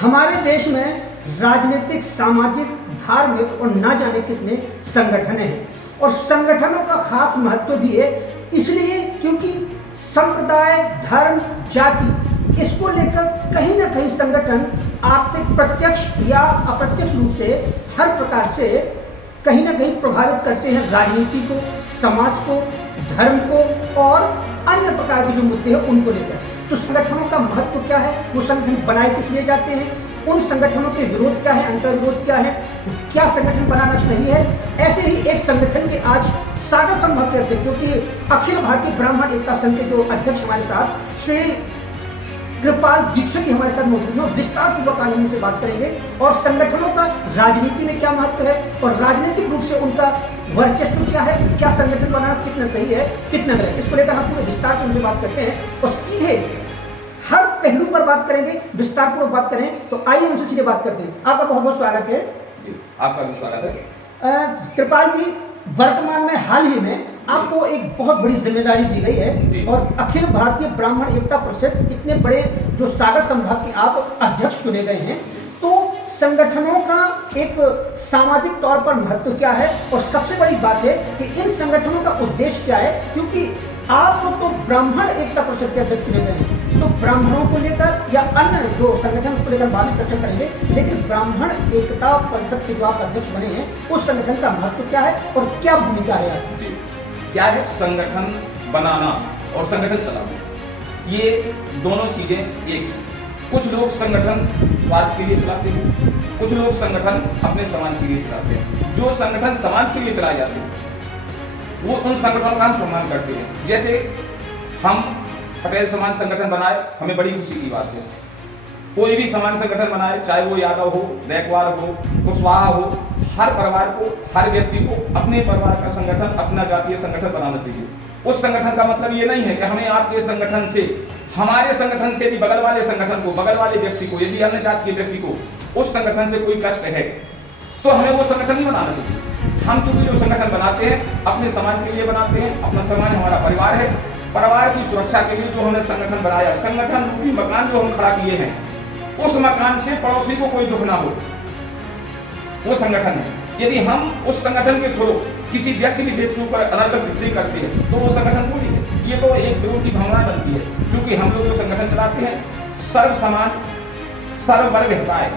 हमारे देश में राजनीतिक, सामाजिक, धार्मिक और ना जाने कितने संगठन हैं और संगठनों का खास महत्व भी है, इसलिए क्योंकि संप्रदाय, धर्म, जाति इसको लेकर कहीं ना कहीं संगठन आर्थिक प्रत्यक्ष या अप्रत्यक्ष रूप से हर प्रकार से कहीं ना कहीं प्रभावित करते हैं राजनीति को, समाज को, धर्म को और अन्य प्रकार के जो मुद्दे हैं उनको लेकर। तो संगठनों का महत्व क्या है, वो संगठन बनाए किस लिए जाते हैं, उन संगठनों के विरोध क्या है, अंतर विरोध क्या है, क्या संगठन बनाना सही है। ऐसे ही एक संगठन के आज सागर संभाग के अध्यक्ष, जो कि अखिल भारतीय ब्राह्मण एकता संघ के जो अध्यक्ष हमारे साथ श्री कृपाल दीक्षित जी हमारे साथ मौजूद हैं, विस्तार पूर्वक आज हम उनसे बात करेंगे और संगठनों का राजनीति में क्या महत्व है और राजनीतिक रूप से उनका वर्चस्व क्या है, क्या संगठन बनाना कितना सही है, कितना गलत, इसको लेकर हम पूरे विस्तार से उनसे बात करते हैं और सीधे हर पहलू पर बात करेंगे, विस्तार पूर्वक बात करें। तो आइए उनसे सीधे बात करते हैं। आपका बहुत बहुत स्वागत है। जी, आपका भी स्वागत है। कृपाल जी, वर्तमान में हाल ही में आपको एक बहुत बड़ी जिम्मेदारी दी गई है और अखिल भारतीय ब्राह्मण एकता परिषद, इतने बड़े जो सागर संभाग के आप अध्यक्ष चुने गए हैं, तो संगठनों का एक सामाजिक तौर पर महत्व क्या है और सबसे बड़ी बात है कि इन संगठनों का उद्देश्य क्या है, क्योंकि आप तो ब्राह्मण एकता परिषद के अध्यक्ष चुने गए हैं, तो ब्राह्मणों को लेकर या अन्य जो संगठन उसको लेकर बाद में चर्चा करेंगे, लेकिन ब्राह्मण एकता परिषद के जो आप अध्यक्ष बने हैं उस संगठन का महत्व क्या है और क्या भूमिका है आपकी? क्या है संगठन बनाना और संगठन चलाना, ये दोनों चीजें एक। कुछ लोग संगठन स्वार्थ के लिए चलाते हैं, कुछ लोग संगठन अपने समाज के लिए चलाते हैं। जो संगठन समाज के लिए चलाए जाते हैं वो उन संगठनों का हम सम्मान करते हैं। जैसे हम पटेल समाज संगठन बनाए, हमें बड़ी खुशी की बात है। कोई भी समाज संगठन बनाए, चाहे वो यादव हो, गायकवाड़ हो, कुशवाहा हो, हर परिवार को, हर व्यक्ति को अपने परिवार का संगठन, अपना जातीय संगठन बनाना चाहिए। उस संगठन का मतलब ये नहीं है कि हमें आपके संगठन से, हमारे संगठन से भी बगल वाले संगठन को, बगल वाले व्यक्ति को, यदि अन्य जाति के व्यक्ति को उस संगठन से कोई कष्ट है तो हमें वो संगठन नहीं बनाना चाहिए। हम चूंकि जो संगठन बनाते हैं अपने समाज के लिए बनाते हैं, अपना समाज हमारा परिवार है, परिवार की सुरक्षा के लिए जो हमने संगठन बनाया, संगठन रूपी मकान जो हम खड़ा किए हैं, उस मकान से पड़ोसी को कोई दुख ना हो, वो संगठन है। यदि हम उस संगठन के थ्रू किसी व्यक्ति विशेष के ऊपर अनर्गल टिप्पणी करते हैं तो वो संगठन थोड़ी है, ये तो एक विरोध की भावना बनती है। क्योंकि हम लोग जो संगठन चलाते हैं सर्व समान, सर्व वर्ग हिताय,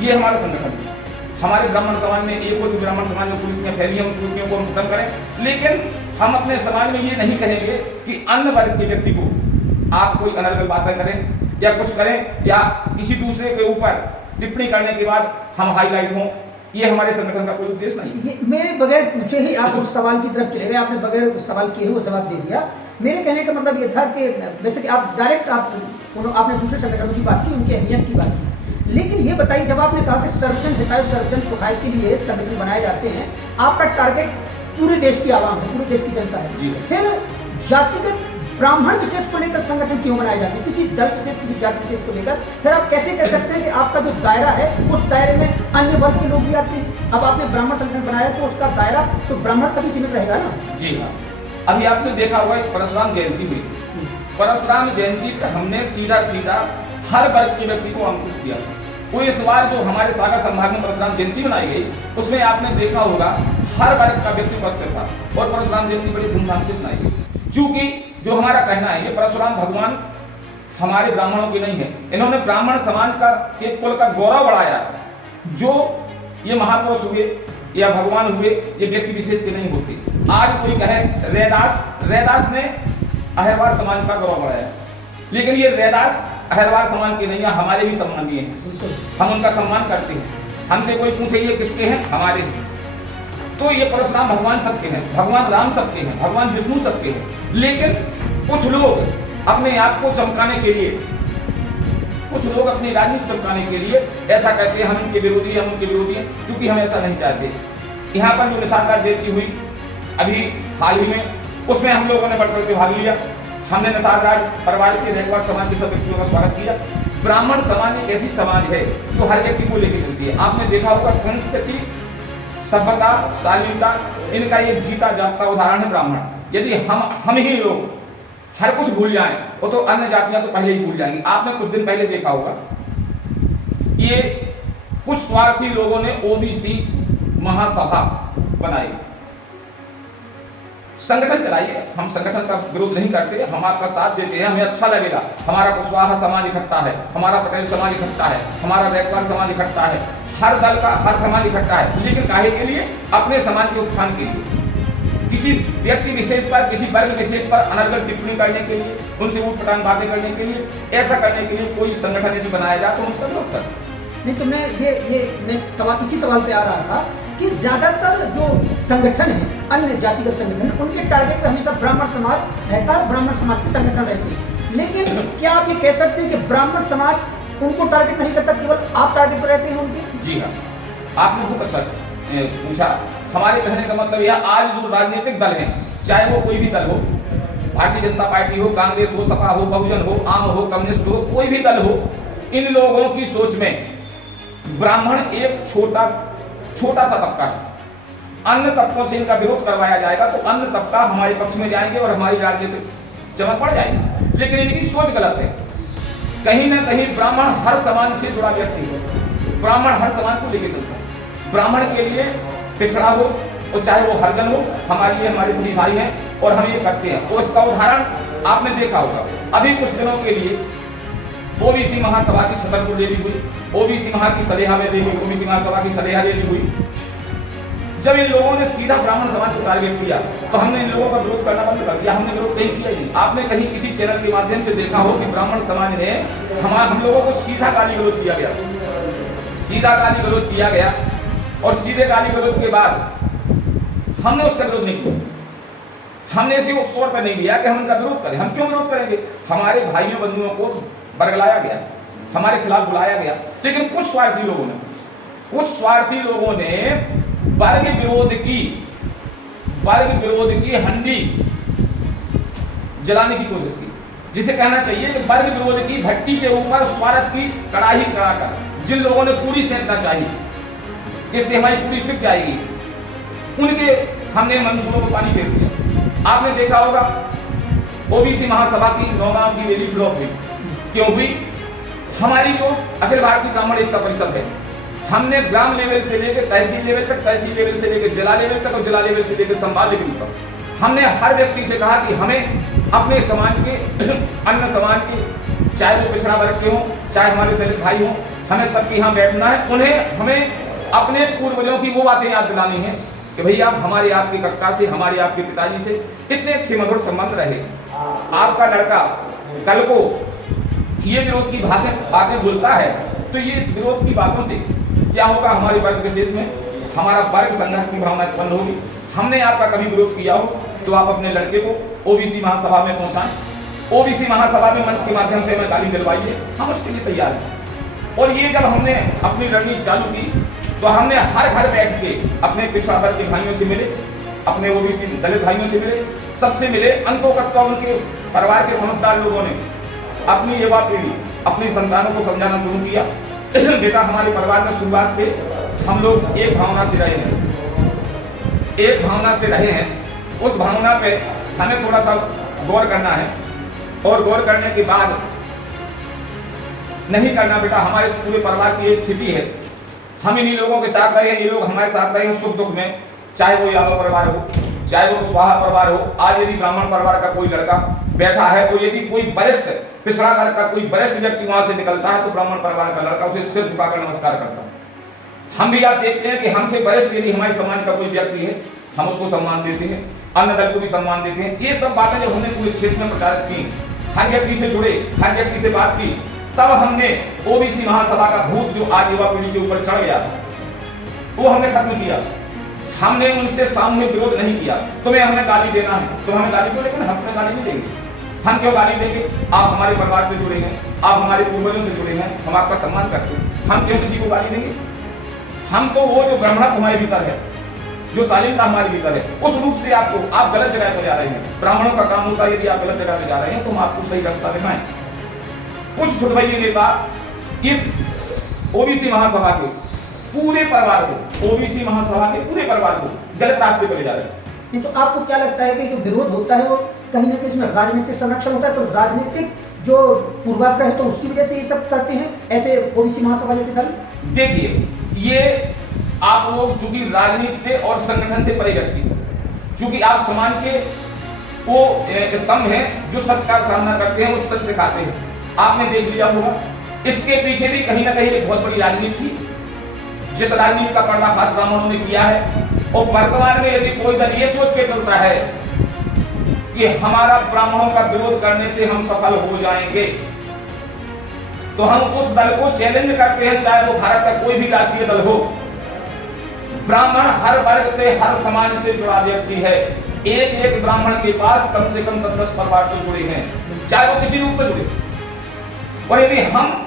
ये हमारा संगठन है। हमारे ब्राह्मण समाज में एक हो तो ब्राह्मण समाज में कुरीतियां फैली हैं, उन कुरीतियों को हम खत्म करें, लेकिन हम अपने समाज में ये नहीं कहेंगे कि अन्य वर्ग के व्यक्ति को आप कोई अनर्गल बातें करें या कुछ करें या किसी दूसरे के ऊपर टिप्पणी करने के बाद हम हाईलाइट हों, ये हमारे संगठन का कोई उद्देश्य नहीं है। मेरे बगैर पूछे ही आप उस सवाल की तरफ चले गए, आपने बगैर सवाल किए वो जवाब दे दिया। मेरे कहने का मतलब ये था कि वैसे कि आप डायरेक्ट आपने दूसरे संगठनों की बात की, उनकी अहमियत की बात की, लेकिन ये बताइए, जब आपने कहा कि सर्वजन हिताय, सर्वजन सुखाय के लिए संगठन बनाए जाते हैं, आपका टारगेट पूरे देश की आवाम है, पूरे देश की जनता है, फिर जातिगत ब्राह्मण विशेष को लेकर संगठन क्यों बनाए जाते हैं, किसी दल विशेष, किसी जाति विशेष को लेकर? फिर आप कैसे कह सकते हैं कि आपका जो दायरा है उस दायरे में अन्य वर्ग के लोग भी आते हैं? अब आपने ब्राह्मण संगठन बनाया तो उसका दायरा तो ब्राह्मण तक ही सीमित रहेगा ना? जी हाँ, अभी आपने देखा होगा परशुराम जयंती हुई, परशुराम जयंती पर हमने सीधा सीधा हर वर्ग के व्यक्ति को आमंत्रित किया। वो इस बार जो हमारे सागर संभाग में परशुराम जयंती बनाई गई, उसमें आपने देखा होगा हर वर्ग का व्यक्ति उपस्थित था और परशुराम जयंती बड़ी धूमधाम से मनाई गई। चूंकि जो हमारा कहना है, ये परशुराम भगवान हमारे ब्राह्मणों की नहीं है, इन्होंने ब्राह्मण समाज का एक कुल का गौरव बढ़ाया। जो ये महापुरुष हुए या भगवान हुए, ये व्यक्ति विशेष के नहीं होते। आज कोई कहे रैदास ने अहिरवार समाज का गौरव बढ़ाया, लेकिन ये रैदास अहिरवार समाज के नहीं है, हमारे भी सम्मानीय हैं, हम उनका सम्मान करते हैं। हमसे कोई पूछे ये किसके हैं, हमारे हैं। तो ये परशुराम भगवान सबके हैं, भगवान राम सबके हैं, भगवान विष्णु सबके हैं। लेकिन कुछ लोग अपने आप को चमकाने के लिए, कुछ लोग अपनी राजनीति चमकाने के लिए ऐसा कहते हैं हम इनके विरोधी हैं, हम उनके विरोधी हैं, क्योंकि हम ऐसा नहीं चाहते। यहाँ पर जो निशान जयंती हुई अभी हाल ही में, उसमें हम लोगों ने बढ़ के भाग लिया। हमने निषाद राज परिवार के गायकवाड़ समाज के सब व्यक्तियों का स्वागत किया। ब्राह्मण समाज एक ऐसी समाज है जो हर व्यक्ति को लेकर चलती है। आपने देखा होगा संस्कृति, सभ्यता, शालीनता, इनका ये जीता जागता उदाहरण है ब्राह्मण। यदि हम ही लोग हर कुछ भूल जाएं, वो तो अन्य जातियां तो पहले ही भूल जाएंगी। आपने कुछ दिन पहले देखा होगा ये कुछ स्वार्थी लोगों ने ओबीसी महासभा बनाई। संगठन चलाइए, हम संगठन का विरोध नहीं करते, हम आपका साथ देते हैं, हमें अच्छा लगेगा। हमारा कुशवाहा समाज इकट्ठा है, हमारा पटेल समाज इकट्ठा है, हमारा बैकवाल समाज इकट्ठा है, हर दल का हर समाज इकट्ठा है, लेकिन काहे के लिए? अपने समाज के उत्थान के लिए। किसी व्यक्ति विशेष पर, किसी वर्ग विशेष पर अनर्गल टिप्पणी करने के लिए, उनसे ऊटपटांग बातें करने के लिए, ऐसा करने के लिए कोई संगठन यदि बनाया जाए तो उसका विरोध कर। नहीं तो मैं सवाल इसी सवाल पे आ रहा था कि ज्यादातर जो संगठन है, अन्य जातिगत संगठन, उनके टारगेट पे हमेशा ब्राह्मण समाज रहता है, ब्राह्मण समाज के संगठन रहते हैं। लेकिन क्या आप ये कह सकते हैं कि ब्राह्मण समाज उनको टारगेट नहीं करता, केवल आप टारगेट पर रहते हैं उनके? जी हाँ, आपने बहुत अच्छा पूछा। हमारे कहने का मतलब यह, आज जो राजनीतिक दल हैं, चाहे वो कोई भी दल हो, भारतीय जनता पार्टी हो, कांग्रेस हो, सपा हो, बहुजन हो, आम हो, कम्युनिस्ट हो, कोई भी दल हो, इन लोगों की सोच में ब्राह्मण एक छोटा सा तबका है। अन्य तबकों से इनका विरोध करवाया जाएगा तो अन्य तबका हमारे पक्ष में जाएंगे और हमारी राजनीतिक चमक बढ़ जाएगी, लेकिन इनकी सोच गलत है। कहीं ना कहीं ब्राह्मण हर समाज से जुड़ा व्यक्ति है, ब्राह्मण हर समाज को लेकर चलता है। ब्राह्मण के लिए पिछड़ा हो और चाहे वो हरिजन हो, हमारे लिए हमारे सभी भाई हैं और हम ये करते हैं। और इसका उदाहरण आपने देखा होगा, अभी कुछ दिनों के लिए ओबीसी महासभा की छतरपुर रैली हुई, ओबीसी महा की सलेहा में रैली हुई, ओबीसी महासभा की सलेहा रैली हुई। जब इन लोगों ने सीधा ब्राह्मण समाज को टारगेट किया तो हमने इन लोगों का विरोध करना बंद कर दिया। हमने विरोध नहीं किया ही। आपने कहीं किसी चैनल के माध्यम से देखा हो कि ब्राह्मण समाज ने हम लोगों को सीधा गाली गलौज किया गया, सीधा गाली गलौज किया गया, और सीधे गाली गलौज के बाद हमने उसका विरोध नहीं किया। हमने इसे उस तौर पर नहीं लिया कि हम उनका विरोध करें। हम क्यों विरोध करेंगे? हमारे भाइयों बंधुओं को बरगलाया गया, हमारे खिलाफ बुलाया गया, लेकिन कुछ स्वार्थी लोगों ने वर्ग विरोध की हंडी जलाने की कोशिश की, जिसे कहना चाहिए कि वर्ग विरोध की भट्टी के ऊपर स्वार्थ की कड़ाही चढ़ाकर जिन लोगों ने पूरी सेंकना चाहिए, इससे हमारी पूरी सिक जाएगी, उनके हमने मंसूबों को पानी फेर दिया। आपने देखा होगा ओबीसी महासभा की नौगांव की रैली फ्लॉप हुई। क्यों हुई? हमारी जो अखिल भारतीय ब्राह्मण एकता परिषद है, हमने ग्राम लेवल से लेकर तहसील लेवल तक, तहसील लेवल से लेकर जिला लेवल तक और जिला लेवल से लेकर संभाग लेवल तक, हमने हर व्यक्ति से कहा कि हमें अपने समाज के अन्य समाज के, चाहे वो पिछड़ा वर्ग के हों, चाहे हमारे दलित भाई हों, हमें सबके यहाँ बैठना है। उन्हें हमें अपने पूर्वजों की वो बातें याद दिलानी है कि भैया हमारे आपके कक्का से, हमारे आपके पिताजी से इतने अच्छे मधुर संबंध रहे। आपका लड़का कल को ये विरोध की बातें बोलता है तो ये इस विरोध की बातों से क्या होगा? हमारे वर्ग विशेष में हमारा वर्ग संघर्ष की भावना उत्पन्न होगी। हमने आपका कभी विरोध किया हो तो आप अपने लड़के को ओबीसी महासभा में पहुंचाएं, ओबीसी महासभा में मंच के माध्यम से हमें गाली दिलवाइए, हम उसके लिए तैयार हैं। और ये जब हमने अपनी रणनीति चालू की तो हमने हर घर बैठ के अपने पिछड़ा वर्ग के भाइयों से मिले, अपने ओबीसी दलित भाइयों से मिले, सबसे मिले। अंतोकत्वा उनके परिवार के समझदार लोगों ने अपनी युवा पीढ़ी, अपनी संतानों को समझाना शुरू किया। बेटा, हमारे परिवार में शुरुआत से हम लोग एक भावना से रहे हैं, उस भावना पे हमें थोड़ा सा गौर करना है, और गौर करने के बाद नहीं करना बेटा, हमारे पूरे परिवार की ये स्थिति है, हम इन्हीं लोगों के साथ रहे हैं, ये लोग हमारे साथ रहे हैं सुख दुख में, चाहे वो यादव परिवार हो, चाहे वो कुशवाहा परिवार हो। आज यदि ब्राह्मण परिवार का कोई लड़का बैठा है तो यदि कोई वरिष्ठ पिछड़ा वर्ग का कोई वरिष्ठ व्यक्ति वहां से निकलता है तो ब्राह्मण परिवार का लड़का उसे सिर झुकाकर नमस्कार करता है। हम भी आप देखते हैं कि हमसे वरिष्ठ यदि हमारे समाज का कोई व्यक्ति है, हम उसको सम्मान देते हैं, अन्य दल को भी सम्मान देते हैं। ये सब बातें जब हमने पूरे क्षेत्र में प्रचारित की, हर व्यक्ति से जुड़े, हर व्यक्ति से बात की, तब हमने ओबीसी महासभा का भूत जो आज युवा पीढ़ी के ऊपर चढ़ गया वो हमने खत्म किया। हमने उनसे सामूहिक विरोध नहीं किया। तुम्हें हमें गाली देना है तो हमें गाली दो, लेकिन हम तुम्हें गाली नहीं देंगे। हम क्यों गाली देंगे? आप हमारे परिवार से जुड़े हैं, आप हमारे पूर्वजों से जुड़े हैं, हम आपका सम्मान करते हैं, हम क्यों किसी को गाली देंगे? हम तो वो जो ब्राह्मण हमारे भीतर है, जो शालीनता हमारे भीतर है, उस रूप से आप गलत जगह पर जा रहे हैं। ब्राह्मणों का काम होता है यदि आप गलत जगह पर जा रहे हैं तो हम आपको सही रास्ता दिखाएं। कुछ छुटभइये नेता इस ओबीसी महासभा के पूरे परिवार को, ओबीसी महासभा के पूरे परिवार को गलत रास्ते पर ले जा रहे हैं। नहीं तो आपको क्या लगता है कि जो विरोध होता है वो कहीं ना कहीं इसमें राजनीतिक संरक्षण होता है? तो राजनीतिक जो पूर्वाग्रह है तो उसकी वजह से ये सब करते हैं ऐसे ओबीसी महासभा जैसे दल? देखिए, ये आप लोग चूंकि राजनीति से और संगठन से परे व्यक्ति हो, चूंकि आप समाज के वो स्तंभ हैं जो सच का सामना करते हैं, उस सच दिखाते हैं। आपने देख लिया होगा इसके पीछे भी कहीं ना कहीं एक बहुत बड़ी राजनीति थी, जिस राजनीति का पर्दाफाश ब्राह्मणों ने किया है। और वर्तमान में यदि कोई दल ये सोच के चलता है कि हमारा ब्राह्मणों का विरोध करने से हम सफल हो जाएंगे, तो हम उस दल को चैलेंज करते हैं, चाहे वो भारत का कोई भी राष्ट्रीय दल हो। ब्राह्मण हर वर्ग से, हर समाज से जुड़ा व्यक्ति है। एक एक ब्राह्मण के पास कम से कम 10 परिवार से जुड़े हैं, चाहे वो किसी रूप में जुड़े। और यदि हम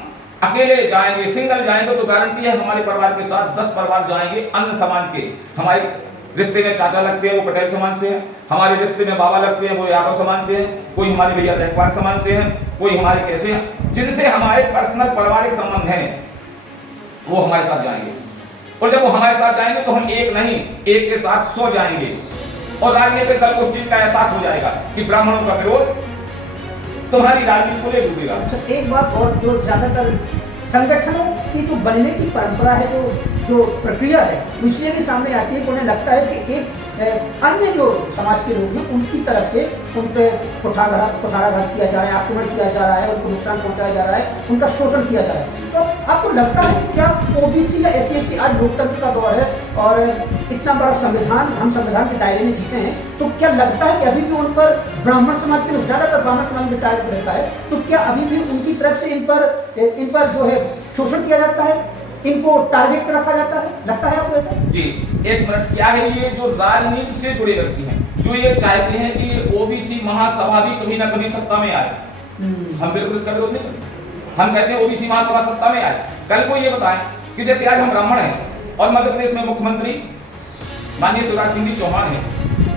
अकेले जाएंगे, सिंगल जाएंगे, तो गारंटी है हमारे परिवार के साथ 10 परिवार जाएंगे अन्य समाज के। हमारे रिश्ते में चाचा लगते हैं, वो पटेल समाज से हैं। हमारे रिश्ते में बाबा लगते हैं, वो यादव समाज से हैं। कोई हमारे भैया रैकवाड़ समाज से हैं, कोई हमारे कैसे हैं, जिनसे हमारे पर्सनल पारिवारिक संबंध हैं, वो हमारे साथ जाएंगे। और जब वो हमारे साथ जाएंगे तो हम एक नहीं, एक के साथ 100 जाएंगे। और राजनीतिक दल को उस चीज का एहसास हो जाएगा कि ब्राह्मणों का विरोध तुम्हारी राजनीति को ले डूबेगा। अच्छा, एक बात और, जो ज्यादातर संगठनों की जो बनने की परंपरा है, जो प्रक्रिया है, इसलिए भी सामने आती है कि उन्हें लगता है कि एक अन्य जो समाज के लोग हैं उनकी तरफ से उन पर कुठाराघात किया जा रहा है, आक्रमण किया जा रहा है, उनको नुकसान पहुंचाया जा रहा है, उनका शोषण किया जा रहा है। तो आपको लगता है कि क्या ओबीसी या SC/ST आज लोकतंत्र का दौर है और इतना बड़ा संविधान, हम संविधान के दायरे में जीते हैं, तो क्या लगता है कि अभी भी उन पर ब्राह्मण समाज के लोग, ज्यादातर ब्राह्मण समाज में टारगेट रहता है, तो क्या अभी भी उनकी तरफ से इन पर जो है शोषण किया जाता है, इनको टारगेट पे रखा जाता है? लगता है आपको ऐसा? जी, एक मिनट, क्या है ये जो राजनीति से जुड़े व्यक्ति हैं, जो ये चाहते हैं कि ओबीसी महासभा भी कभी ना कभी सत्ता में आए। हम बिल्कुल इसका विरोध नहीं करते। हम कहते हैं ओबीसी महासभा सत्ता में आए। कल को ये बताएं कि जैसे आज हम ब्राह्मण हैं और मध्य प्रदेश में मुख्यमंत्री माननीय शिवराज सिंह जी चौहान है,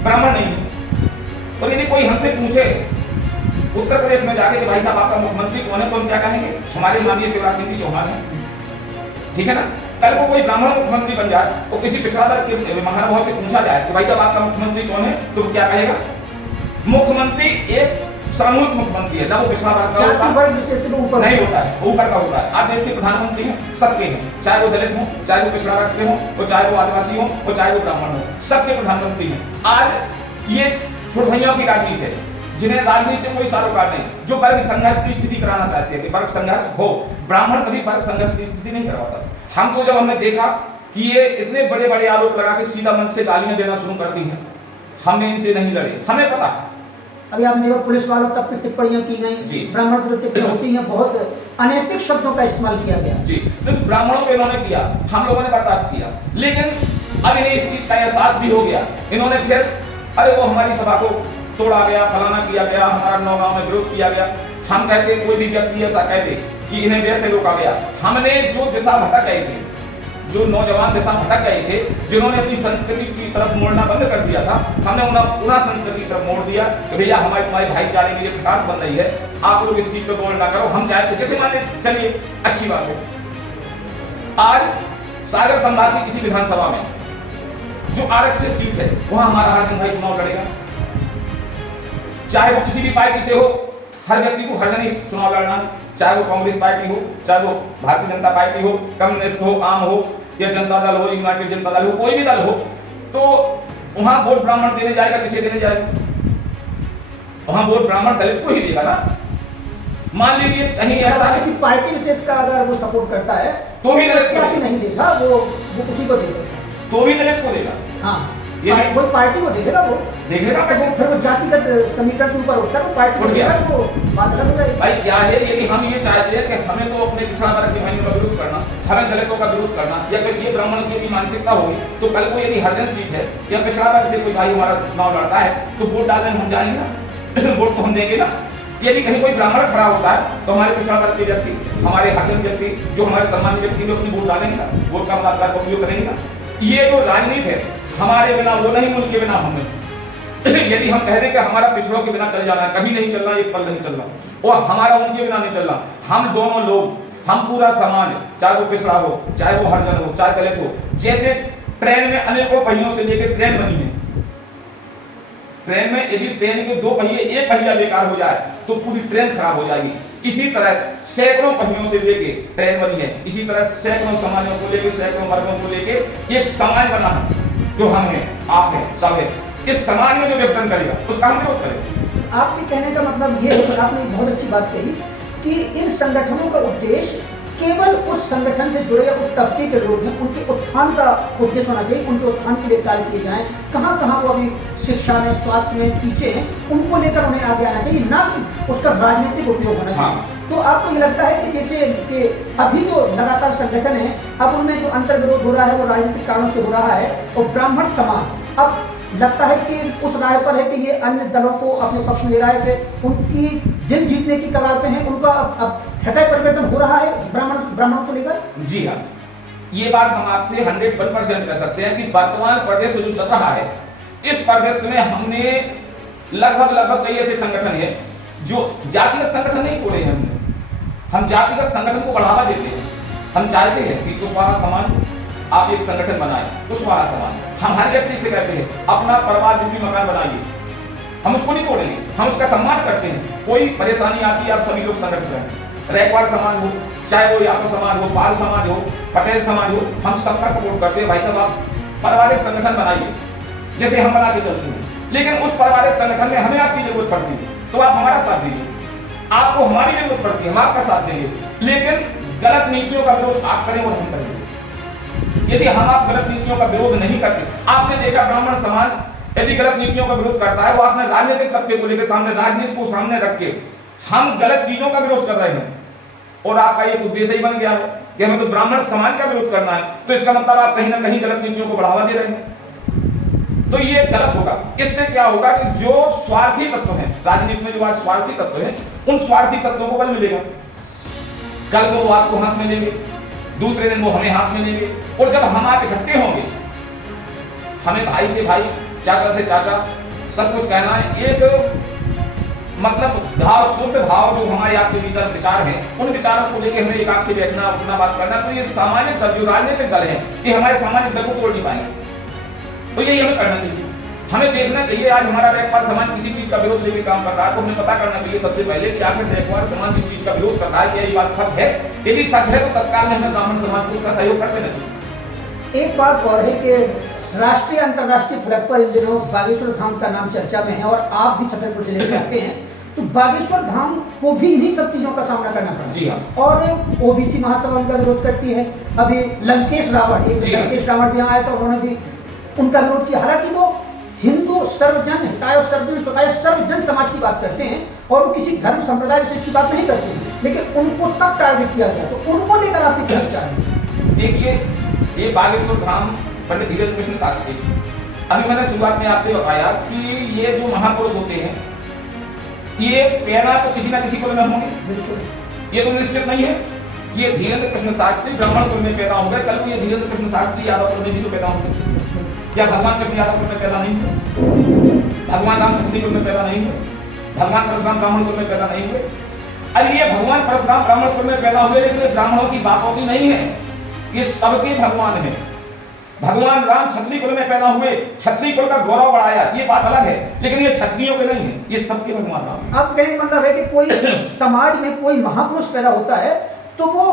ब्राह्मण नहीं है, और यदि कोई हमसे पूछे उत्तर प्रदेश में जाके कि भाई साहब आपका मुख्यमंत्री कौन है, तो हम क्या कहेंगे? हमारे माननीय शिवराज सिंह जी चौहान है। ठीक है ना? कल को कोई ब्राह्मण मुख्यमंत्री बन जाए तो किसी पिछड़ा वर्ग के महानुभाव से पूछा जाए कि भाई साहब आपका मुख्यमंत्री कौन है, तो क्या कहेगा? मुख्यमंत्री एक सामूहिक मुख्यमंत्री है, ना वो पिछड़ा वर्ग का होता है, नहीं होता है, ऊपर का होता है। आप देश के प्रधानमंत्री हैं, सबके हैं, चाहे वो दलित हो, चाहे वो पिछड़ा वर्ग से हो, और चाहे वो आदिवासी हो, और चाहे वो ब्राह्मण हो, सबके प्रधानमंत्री हैं। आज ये छुड़भैयों की राजनीति है, जिन्हें राजनीति से कोई सरोकार नहीं, जो वर्ग संघर्ष की स्थिति कराना चाहते हैं कि वर्ग संघर्ष हो। ब्राह्मण कभी वर्ग संघर्ष की स्थिति नहीं करवाता। हम तो जब हमने देखा कि ये इतने बड़े बड़े आरोप लगा के सीधा मन से गालियां देना शुरू कर दी हैं, हमने इनसे नहीं लड़े। हमें पता, अभी आपने देखा पुलिस वालों तक पे टिप्पणियां की गई, ब्राह्मण पर टिप्पणियां होती हैं, बहुत अनैतिक शब्दों का इस्तेमाल किया गया। जी, तो ब्राह्मणों पे इन्होंने किया, हम लोगों ने बर्दाश्त किया, लेकिन अब इन्हें इस चीज का एहसास भी हो गया। इन्होंने फिर अरे वो हमारी सभा को तोड़ा गया, फलाना किया गया, हमारा नौगांव में विरोध किया गया। हम कहते कोई भी व्यक्ति ऐसा कहते कि इन्हें वैसे रोका गया। हमने जो दिशा भटक गए थे, जो नौजवान दिशा भटक गए थे, जिन्होंने अपनी संस्कृति की तरफ मोड़ना बंद कर दिया था, हमने उन्हें पुनः संस्कृति की तरफ मोड़ दिया कि भैया हमारे तुम्हारे भाईचारे की खटास बन रही है, आप लोग इस चीज पे गौर ना करो। हम चाहते जैसे माने चलिए अच्छी बात है, आज सागर संभाग की किसी विधानसभा में जो आरक्षित सीट है वहां हमारा हरजन भाई चुनाव लड़ेगा, चाहे वो किसी भी पार्टी से हो। हर व्यक्ति को हर जन चुनाव लड़ना, चाहे वो कांग्रेस पार्टी हो, चाहे वो भारतीय जनता पार्टी हो, कम्युनिस्ट हो, आम हो, या जनता दल हो, यूनाइटेड जनता दल हो, कोई भी दल हो, तो वहां वोट ब्राह्मण देने जाएगा, किसे देने जाएगा? वहां वोट ब्राह्मण दलित को ही देगा ना। मान लीजिए कहीं ऐसा किसी पार्टी विशेष का अगर वो सपोर्ट करता है तो भी दलित क्या नहीं देगा, वो उसी को देगा, तो भी दलित को देगा। हाँ, ये कोई पार्टी को देखेगा, वो देखेगा, फिर वो जातिगत समीकरण से ऊपर उठता है, वो पार्टी को देगा, तो बात अलग हो जाएगी। भाई क्या है, यदि हम ये चाहते हैं कि हमें तो अपने पिछड़ा वर्ग के भाइयों का विरोध करना, हमें दलितों का विरोध करना, या फिर ये ब्राह्मण की मानसिकता होगी, तो कल को यदि हरजन सीट है या पिछड़ा वर्ग से कोई भाई हमारा चुनाव लड़ता है तो वोट डालने हम जाएंगे ना, वोट तो हम देंगे ना। यदि कहीं कोई ब्राह्मण खड़ा होता है तो हमारे पिछड़ा वर्ग के व्यक्ति, हमारे हरजन व्यक्ति, जो हमारे सम्मानित व्यक्ति में अपनी वोट डालेंगे ना, वोट का मताधिकार का उपयोग करेंगे ना। ये जो राजनीति है, हमारे बिना वो नहीं, उनके बिना हम नहीं। यदि हम कह दें कि हमारा पिछड़ों के बिना चल जाना, कभी नहीं चलना, एक पल नहीं चलना, और हमारा उनके बिना नहीं चलना, हम दोनों लोग, हम पूरा समान, चाहे वो पिछड़ा हो, चाहे वो हरिजन हो, चाहे दलित हो। जैसे ट्रेन में अनेकों पहियों से लेकर ट्रेन बनी है, ट्रेन में यदि ट्रेन के 2 पहिए, एक पहिया बेकार हो जाए तो पूरी ट्रेन खराब हो जाएगी। इसी तरह सैकड़ों पहियों से लेके ट्रेन बनी है, इसी तरह सैकड़ों सामानों को लेके, सैकड़ों वर्गों को लेके एक समाज बना है, जो हम हैं, आप हैं, सब है। इस समाज में जो व्यक्तन करेगा उसका हम विरोध करेंगे। आपके कहने का मतलब ये है कि आपने एक बहुत अच्छी बात कही कि इन संगठनों का उद्देश्य केवल उस संगठन से जुड़े या उस तबके के लोग हैं, उनके उत्थान का उद्देश्य होना चाहिए, उनके उत्थान के लिए कार्य किए जाएं। कहाँ कहाँ वो अभी शिक्षा में, स्वास्थ्य में पीछे हैं, उनको लेकर उन्हें आगे आना चाहिए, ना कि उसका राजनीतिक उपयोग होना चाहिए। तो आपको ये लगता है कि जैसे कि अभी जो लगातार संगठन है, अब उनमें जो अंतर्विरोध हो रहा है वो राजनीतिक कारणों से हो रहा है, और ब्राह्मण समाज अब लगता है कि उस राय पर है कि ये अन्य दलों को अपने पक्ष में ले रहा है कि उनकी दिल जीतने की कगार पे है, उनका अब हृदय परिवर्तन हो रहा है ब्राह्मणों को लेकर। जी हाँ, ये बात हम आपसे 101% कह सकते हैं कि वर्तमान प्रदेश जो चल रहा है, इस प्रदेश में हमने लगभग कई ऐसे संगठन है जो जातिगत संगठन नहीं तोड़े हैं। हम जातिगत संगठन को बढ़ावा देते हैं। हम चाहते हैं कि कुशवाहा समाज आप एक संगठन बनाए, कुशवाहा समाज। हम हर व्यक्ति से कहते हैं अपना परिवार जितनी मकान बनाइए, हम उसको नहीं तोड़ेंगे, हम उसका सम्मान करते हैं। कोई परेशानी आती है आप सभी लोग संगठित रहें, रैकवाड़ समाज हो, चाहे वो यादव समाज हो, पाल समाज हो, पटेल समाज हो, हम सबका सपोर्ट करते हैं। भाई साहब आप पारिवारिक संगठन बनाइए जैसे हम बना के चलते हैं, लेकिन उस पारिवारिक संगठन में हमें आपकी जरूरत पड़ती है तो आप हमारा साथ दीजिए, आपको हमारी जरूरत पड़ती है हम आपका साथ देंगे। लेकिन गलत नीतियों का विरोध आप करें और हम करेंगे। यदि हम आप गलत नीतियों का विरोध नहीं करते, आपने देखा ब्राह्मण समाज यदि गलत नीतियों का विरोध करता है, वो आपने राजनीतिक तबके को लेकर सामने, राजनीति को सामने रख के हम गलत चीजों का विरोध कर रहे हैं, और आपका ये उद्देश्य ही बन गया है कि हमें तो ब्राह्मण समाज का विरोध करना है, तो इसका मतलब आप कहीं ना कहीं गलत नीतियों को बढ़ावा दे रहे हैं। तो ये गलत होगा। इससे क्या होगा कि जो स्वार्थी तत्व हैं राजनीति में, जो आज स्वार्थी तत्व हैं, उन स्वार्थी तत्वों को बल मिलेगा। कल को वो आपको हाथ में लेंगे, दूसरे दिन वो हमें हाथ में लेंगे, और जब हम आप इकट्ठे होंगे, हमें भाई से भाई, चाचा से चाचा सब कुछ कहना है। एक मतलब भाव, शुद्ध भाव जो हमारे आपके भीतर विचार हैं, उन विचारों को लेकर हमें एक आग से बैठना, अपना बात करना, तो ये सामाजिक दल, जो राजनीतिक दल है, ये हमारे सामाजिक दल को तोड़ नहीं पाएंगे। तो यही हमें करना चाहिए। हमें देखना चाहिए आज हमारा रैकवाड़ समाज किसी चीज का विरोध लेकर काम कर रहा है, तो हमें पता करना चाहिए सबसे पहले कि आखिर रैकवाड़ समाज किस चीज का विरोध कर रहा है, क्या ये बात सच है। यदि सच है तो तत्काल में हमें ब्राह्मण समाज को उसका सहयोग कर देना चाहिए। एक बात और है कि राष्ट्रीय अंतर्राष्ट्रीय फलक पर इन दिनों बागेश्वर धाम का नाम चर्चा में है, और आप भी छतरपुर जिले से आते हैं, तो बागेश्वर धाम को भी इन्हीं सब चीजों का सामना करना पड़ा। जी हाँ। और ओबीसी महासभा उनका विरोध करती है। अभी लंकेश रावण, लंकेश रावण भी यहाँ आए तो उन्होंने भी उनका विरोध किया। हालांकि वो हिंदू सर्वजन हिताय और सर्वजन समाज की बात करते हैं, और वो किसी धर्म संप्रदाय विशेष की बात नहीं करते हैं, लेकिन उनको तब टारगेट किया गया, तो उनको लेकर आपकी क्या विचार है? देखिए, ये बागेश्वर धाम पंडित धीरज कृष्ण शास्त्री, अभी मैंने शुरुआत में आपसे बताया कि ये जो महापुरुष होते हैं, ये पैदा तो किसी ना किसी कुल में होंगे, ये तो निश्चित नहीं है। ये धीरेन्द्र कृष्ण शास्त्री ब्राह्मण कुल में पैदा हो गए, कल को ये धीरेन्द्र कृष्ण शास्त्री यादव कुल में भी तो पैदा होंगे। क्या भगवान कृष्ण यादव कुल में पैदा नहीं हुए? भगवान राम क्षत्रिय कुल में पैदा नहीं हुए? भगवान परशुराम ब्राह्मण कुल में पैदा नहीं हुए? अरे ये भगवान परशुराम ब्राह्मण कुल में पैदा हुए, लेकिन ब्राह्मणों की बातों की नहीं है, ये सबके भगवान है। भगवान राम क्षत्रिय कुल में पैदा हुए, क्षत्रिय कुल का गौरव बढ़ाया, ये बात अलग है, लेकिन ये क्षत्रियों के नहीं है, ये सबके भगवान राम। अब कहने का मतलब है कि कोई समाज में कोई महापुरुष पैदा होता है तो वो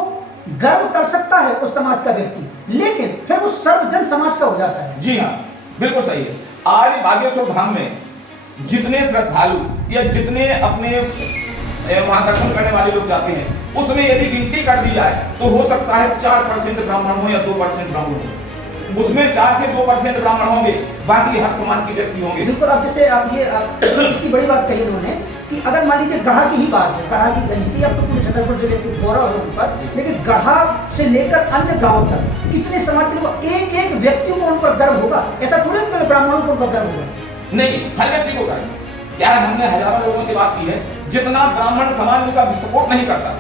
गर्व कर सकता है उस समाज का व्यक्ति, लेकिन फिर वो सर्वजन समाज का हो जाता है। जी हाँ, बिल्कुल सही है। आज बागेश्वर धाम में जितने श्रद्धालु या जितने अपने वहां दर्शन करने वाले लोग जाते हैं, उसमें यदि गिनती कर दी जाए तो हो सकता है 4% ब्राह्मण हो या 2% ब्राह्मण हो, उसमें 4 से 2% ब्राह्मण होंगे, बाकी हर समाज के व्यक्ति होंगे। बिल्कुल। अब जैसे आप ये इतनी बड़ी बात कही उन्होंने कि अगर मान लीजिए गढ़ा की ही बात है, गढ़ा की गंजती, अब तो पूरे छतरपुर जिले के गौरव है उन पर, लेकिन गढ़ा से लेकर अन्य गाँव तक कितने समाज के लोग, एक एक व्यक्ति को उन पर गर्व होगा, ऐसा थोड़ी कि ब्राह्मणों को उन पर गर्व होगा। नहीं, हर व्यक्ति को गर्व। यार हमने हजारों लोगों से बात की है, जितना ब्राह्मण समाज उनका सपोर्ट नहीं करता,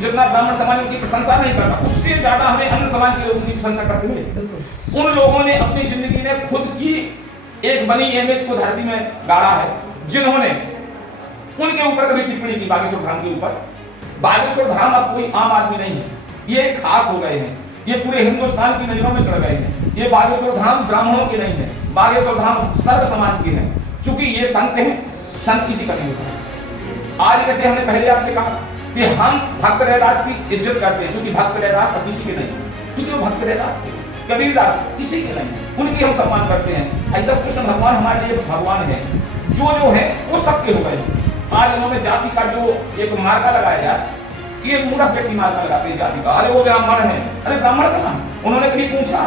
जितना ब्राह्मण समाज उनकी प्रशंसा नहीं करता, उससे ज्यादा हमें अन्य समाज के लोग उनकी प्रशंसा करते हुए। उन लोगों ने अपनी जिंदगी में खुद की एक बनी इमेज को धरती में गाड़ा है, जिन्होंने उनके ऊपर कभी टिप्पणी की बागेश्वर धाम के ऊपर। बागेश्वर धाम अब कोई आम आदमी नहीं है, ये खास हो गए हैं, ये पूरे हिंदुस्तान की नजरों में चढ़ गए हैं। ये बागेश्वर धाम ब्राह्मणों के नहीं है, बागेश्वर धाम सर्व समाज के हैं, चूंकि ये संत हैं, संत किसी का नहीं होता। आज जैसे हमने पहले आपसे कहा कि हम भक्त रैदास की इज्जत करते हैं, क्योंकि भक्त रैदास अब किसी के नहीं, क्योंकि वो भक्त रैदास थे, कबीरदास किसी के नहीं, उनकी हम सम्मान करते हैं। ऐसा कृष्ण भगवान हमारे लिए भगवान है, जो है वो सबके हो गए। आज उन्होंने जाति का जो एक मार्का लगाया, ये मूर्ख व्यक्ति मार्का लगाते हैं जाति का, अरे वो ब्राह्मण है, अरे ब्राह्मण कहाँ? उन्होंने कभी पूछा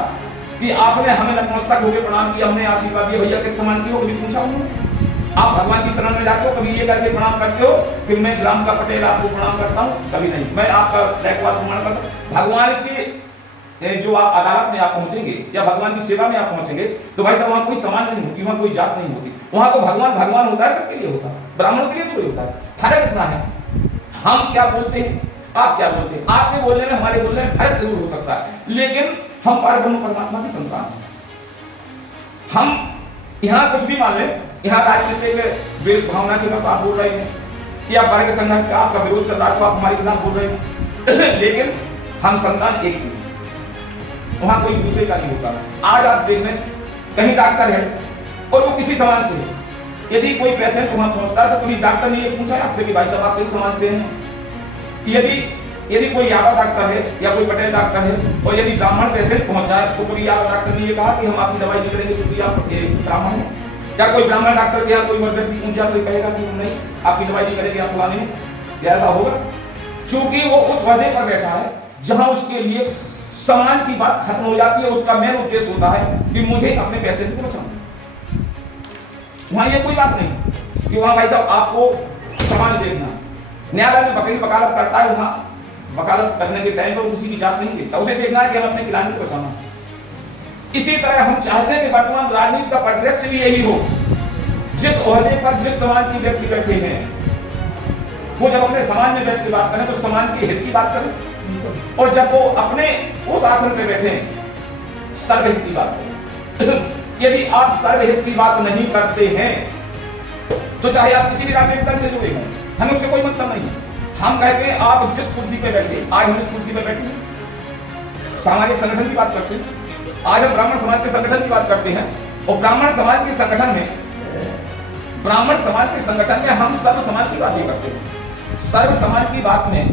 कि आपने हमें नतमस्तक होकर प्रणाम किया, हमने आशीर्वाद दिया, भैया किस समान की हो? कभी पूछा उन्होंने? आप भगवान की शरण में जाते हो, कभी ये करके प्रणाम करते हो कि मैं ग्राम का पटेल आपको प्रणाम करता हूँ? कभी नहीं। मैं आपका रैकवार प्रमाण करता हूँ। भगवान के जो आप अदालत में आप पहुंचेंगे या भगवान की सेवा में आप पहुंचेंगे तो भाई साहब वहां कोई समान नहीं होती, वहां कोई जात नहीं होती, वहां तो भगवान भगवान होता है, सबके लिए होता है, ब्राह्मणों के लिए थोड़ी होता है। फर्क इतना है, हम क्या बोलते हैं, आप क्या बोलते हैं, आपके बोलने में हमारे बोलने में फर्क जरूर हो सकता है, लेकिन हम परब्रह्म परमात्मा की संतान हैं। हम यहाँ कुछ भी मान लें, यहाँ राजनीतिक द्वेष भावना के बस आप बोल रहे हैं या वर्ग संघर्ष का आपका विरोध चल रहा है तो आप हमारे खिलाफ बोल रहे हैं, लेकिन हम संतान एक ही, वहां कोई दूसरे का नहीं होता। आज आप देख लें, कहीं डॉक्टर है और वो किसी समाज से है, यदि कोई पेशेंट वहां पहुंचता है तो कभी डॉक्टर ने ये पूछा आपसे कि भाई साहब आप किस समाज से हैं? यदि कोई यादव डॉक्टर है या कोई पटेल डॉक्टर है और यदि ब्राह्मण पेशेंट पहुंच जाए तो कोई यादव डॉक्टर ने ये कहा कि हम आपकी दवाई नहीं करेंगे क्योंकि आप ब्राह्मण हैं, या कोई ब्राह्मण डॉक्टर के यहाँ कोई व्यक्ति पूछ जाए तो कहेगा कि नहीं आपकी दवाई नहीं करेंगे, आप फलाने में, क्या ऐसा होगा? क्योंकि वो उस वजह पर बैठा है जहां उसके लिए समाज की बात खत्म हो जाती है, उसका मेन उद्देश्य होता है कि मुझे अपने पेशेंट को बचाना। वहां ये कोई बात नहीं कि वहां भाई साहब आपको समाज देखना, न्यायालय में वकील वकालत करता है, वहां वकालत करने के टाइम पर किसी की जात नहीं देखता, उसे देखना है कि हम अपने खिलाड़ी को बचाना। इसी तरह हम चाहते हैं कि वर्तमान राजनीति का परिदृश्य भी यही हो, जिस ओहदे पर जिस समाज के व्यक्ति बैठे हैं वो जब अपने समाज में बैठ के बात करें तो समाज के हित की बात करें, और जब वो अपने उस आसन पे बैठे सर्वहित की बात करें। यदि आप सर्वहित की बात नहीं करते हैं तो चाहे आप किसी भी राजनीतिक दल से जुड़े हों, हमें उससे कोई मतलब नहीं। हम कहते हैं आप जिस कुर्सी पे बैठे, आज हम इस कुर्सी पे बैठे हैं, सामाजिक संगठन की बात करते हैं, आज हम ब्राह्मण समाज के संगठन की बात करते हैं, और ब्राह्मण समाज के संगठन में हम सर्व समाज की बात नहीं करते हैं। सर्व समाज की बात में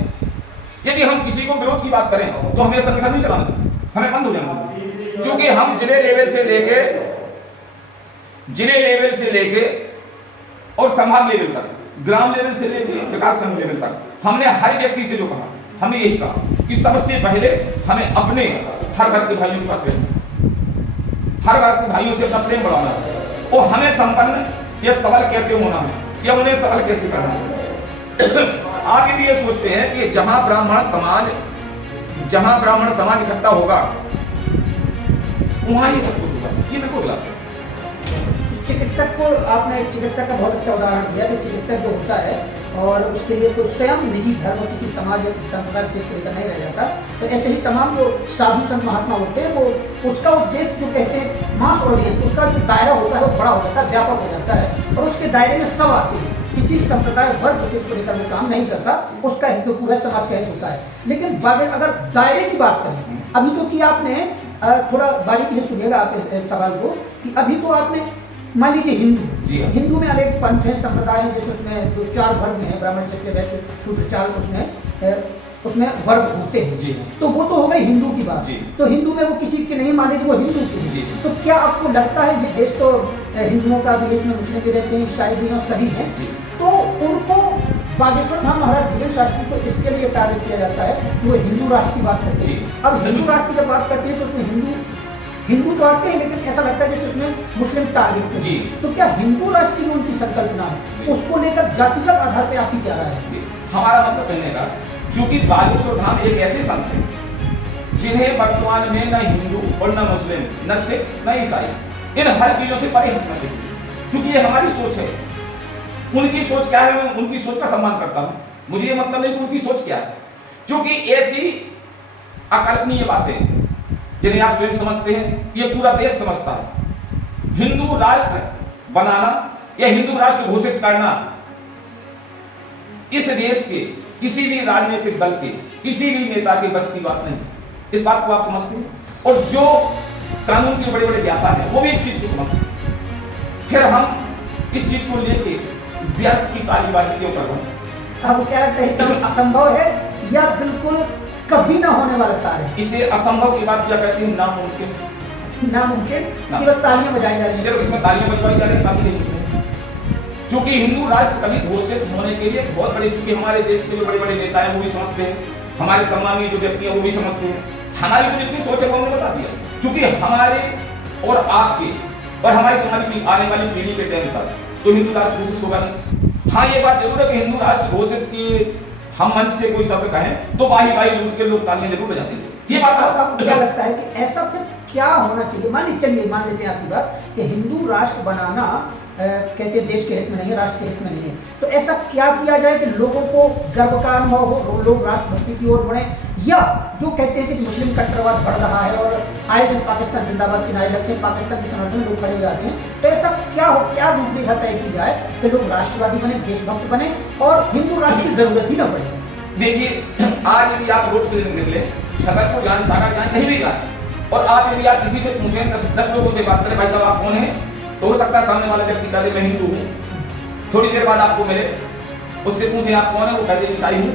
यदि हम किसी को विरोध की बात करें तो हमें संगठन नहीं चलाना चाहिए, हमें बंद हो जाना चाहिए, क्योंकि हम जिले लेवल से लेके और संभाग लेवल तक, ग्राम लेवल से लेके विकासखंड लेवल तक हमने हर व्यक्ति से जो कहा, हमने यही कहा कि सबसे पहले हमें अपने हर वर्ग के भाइयों का प्रेम, हर वर्ग के भाइयों से अपना प्रेम बढ़ाना है, और हमें संपन्न यह सबल कैसे होना है या उन्हें सबल कैसे करना है। आगे भी ये सोचते हैं कि जहां ब्राह्मण समाज इकट्ठा होगा वहां ये सब कुछ होगा, ये बिल्कुल गलत है। चिकित्सक को आपने एक चिकित्सक का बहुत अच्छा उदाहरण दिया कि चिकित्सक जो होता है और उसके लिए तो स्वयं निजी धर्म किसी समाज या किसी संप्रदाय से लेकर नहीं रह जाता, तो ऐसे ही तमाम जो साधु संत महात्मा होते हैं वो उसका उद्देश्य जो कहते हैं मास ऑडियंस, उसका जो दायरा होता है वो बड़ा हो जाता है, व्यापक हो जाता है, और उसके दायरे में सब आते हैं, किसी संप्रदाय वर्ग विशेष को लेकर वो काम नहीं करता, उसका हित जो पूरा समाज का हित होता है। लेकिन अगर दायरे की बात करें, अभी तो कि आपने थोड़ा बारीकी से सुनिएगा आप इस सवाल को, कि अभी तो आपने मान लीजिए हिंदू में अनेक पंथ हैं, संप्रदाय हैं, जैसे उसमें जो 4 वर्ग में है, ब्राह्मण क्षत्रिय वैश्य शूद्र 4 उसमें वर्ग होते हैं, तो वो तो हो गई हिंदू की बात। तो हिंदू में वो किसी के नहीं मान लीजिए वो हिंदू के, तो क्या आपको लगता है ये देश तो हिंदुओं का भी, इसमें मुस्लिम भी रहते हैं, ईसाई भी और सभी हैं, तो उनको बागेश्वर धाम महाराज धीरेन्द्र शास्त्री को इसके लिए टारगेट किया जाता है कि वो हिंदू राष्ट्र की बात करते हैं। अब हिंदू राष्ट्र की जब बात करते हैं तो उसमें हिंदू तो आते हैं, लेकिन ऐसा लगता है जैसे उसमें मुस्लिम टारगेट है। तो क्या हिंदू राष्ट्र की उनकी संकल्पना है, उसको लेकर जातिगत आधार पर आपकी क्या राय है? हमारा मतलब कहने का, चूंकि बागेश्वर धाम एक ऐसे संत है जिन्हें वर्तमान में न हिंदू और न मुस्लिम, न सिख न ईसाई, इन हर चीजों से परे हटना चाहिए, क्योंकि ये हमारी सोच है। उनकी सोच क्या है, मैं उनकी सोच का सम्मान करता हूं, मुझे ये मतलब नहीं कि उनकी सोच क्या है, क्योंकि ऐसी अकल्पनीय बातें जिन्हें आप स्वयं समझते हैं ये पूरा देश समझता है। हिंदू राष्ट्र बनाना या हिंदू राष्ट्र घोषित करना इस देश के किसी भी राजनीतिक दल के किसी भी नेता के बस की बात नहीं, इस बात को आप समझते हैं, और जो कानून के बड़े बड़े ज्ञाता हैं वो भी इस चीज को समझते हैं। फिर हम इस चीज को लेके व्यर्थ की कार्यवाही क्यों कर रहे हैं? अब क्या लगता है एकदम असंभव है या बिल्कुल कभी ना होने वाला कार्य है? इसे असंभव की बात क्या कहते हैं, नामुमकिन। नामुमकिन कि बस तालियां बजाई जा रही हैं। सिर्फ इसमें तालियां बजवाई जा रही है, बाकी नहीं है। चूंकि हिंदू राष्ट्र कभी घोषित होने के लिए बहुत बड़े, चूंकि हमारे देश के जो बड़े बड़े नेता हैं वो भी समझते हैं, हमारे सम्मानीय जो व्यक्ति हैं वो भी समझते हैं, हमारी जो जितनी सोच है वो हमने बता दिया। चूंकि हमारे और आपके और हमारी तुम्हारी आने वाली पीढ़ी के टाइम तक तो हिंदू राष्ट्र घोषित होगा नहीं। हाँ, ये बात जरूर है कि हिंदू राष्ट्र घोषित की हम मंच से कोई शब्द कहें तो वाही वाही लूट के लोग तालियां जरूर बजाते हैं। ये बात आपको क्या लगता है कि ऐसा फिर क्या होना चाहिए? मान लेते हैं आपकी बात कि हिंदू राष्ट्र बनाना कहते हैं देश के हित में नहीं है, राष्ट्र के हित में नहीं है, तो ऐसा क्या किया जाए कि लोगों को गर्व का अनुभव हो, लोग राष्ट्रभक्ति की ओर बढ़े? या जो कहते हैं कि मुस्लिम कट्टरवाद बढ़ रहा है और आए दिन पाकिस्तान जिंदाबाद के नारे लगते हैं, पाकिस्तान के समर्थन में लोग खड़े जाते हैं, तो ऐसा क्या हो, क्या रूपरेखा तय की जाए कि लोग राष्ट्रवादी बने, देशभक्त बने और हिंदू राष्ट्र की जरूरत ही न पड़े? देखिए, आज यदि आप रोड पे निकले, छतरपुर जाए, सागर जाए, कहीं भी जाए, और आप यदि आप किसी से पूछें, 10 लोगों से बात करें, भाई साहब आप कौन हैं, तो हो सकता है सामने वाला व्यक्ति कह दे मैं हिंदू हूँ। थोड़ी देर बाद आपको मिले, उससे पूछे आप कौन है, वो कह दे ईसाई हूँ।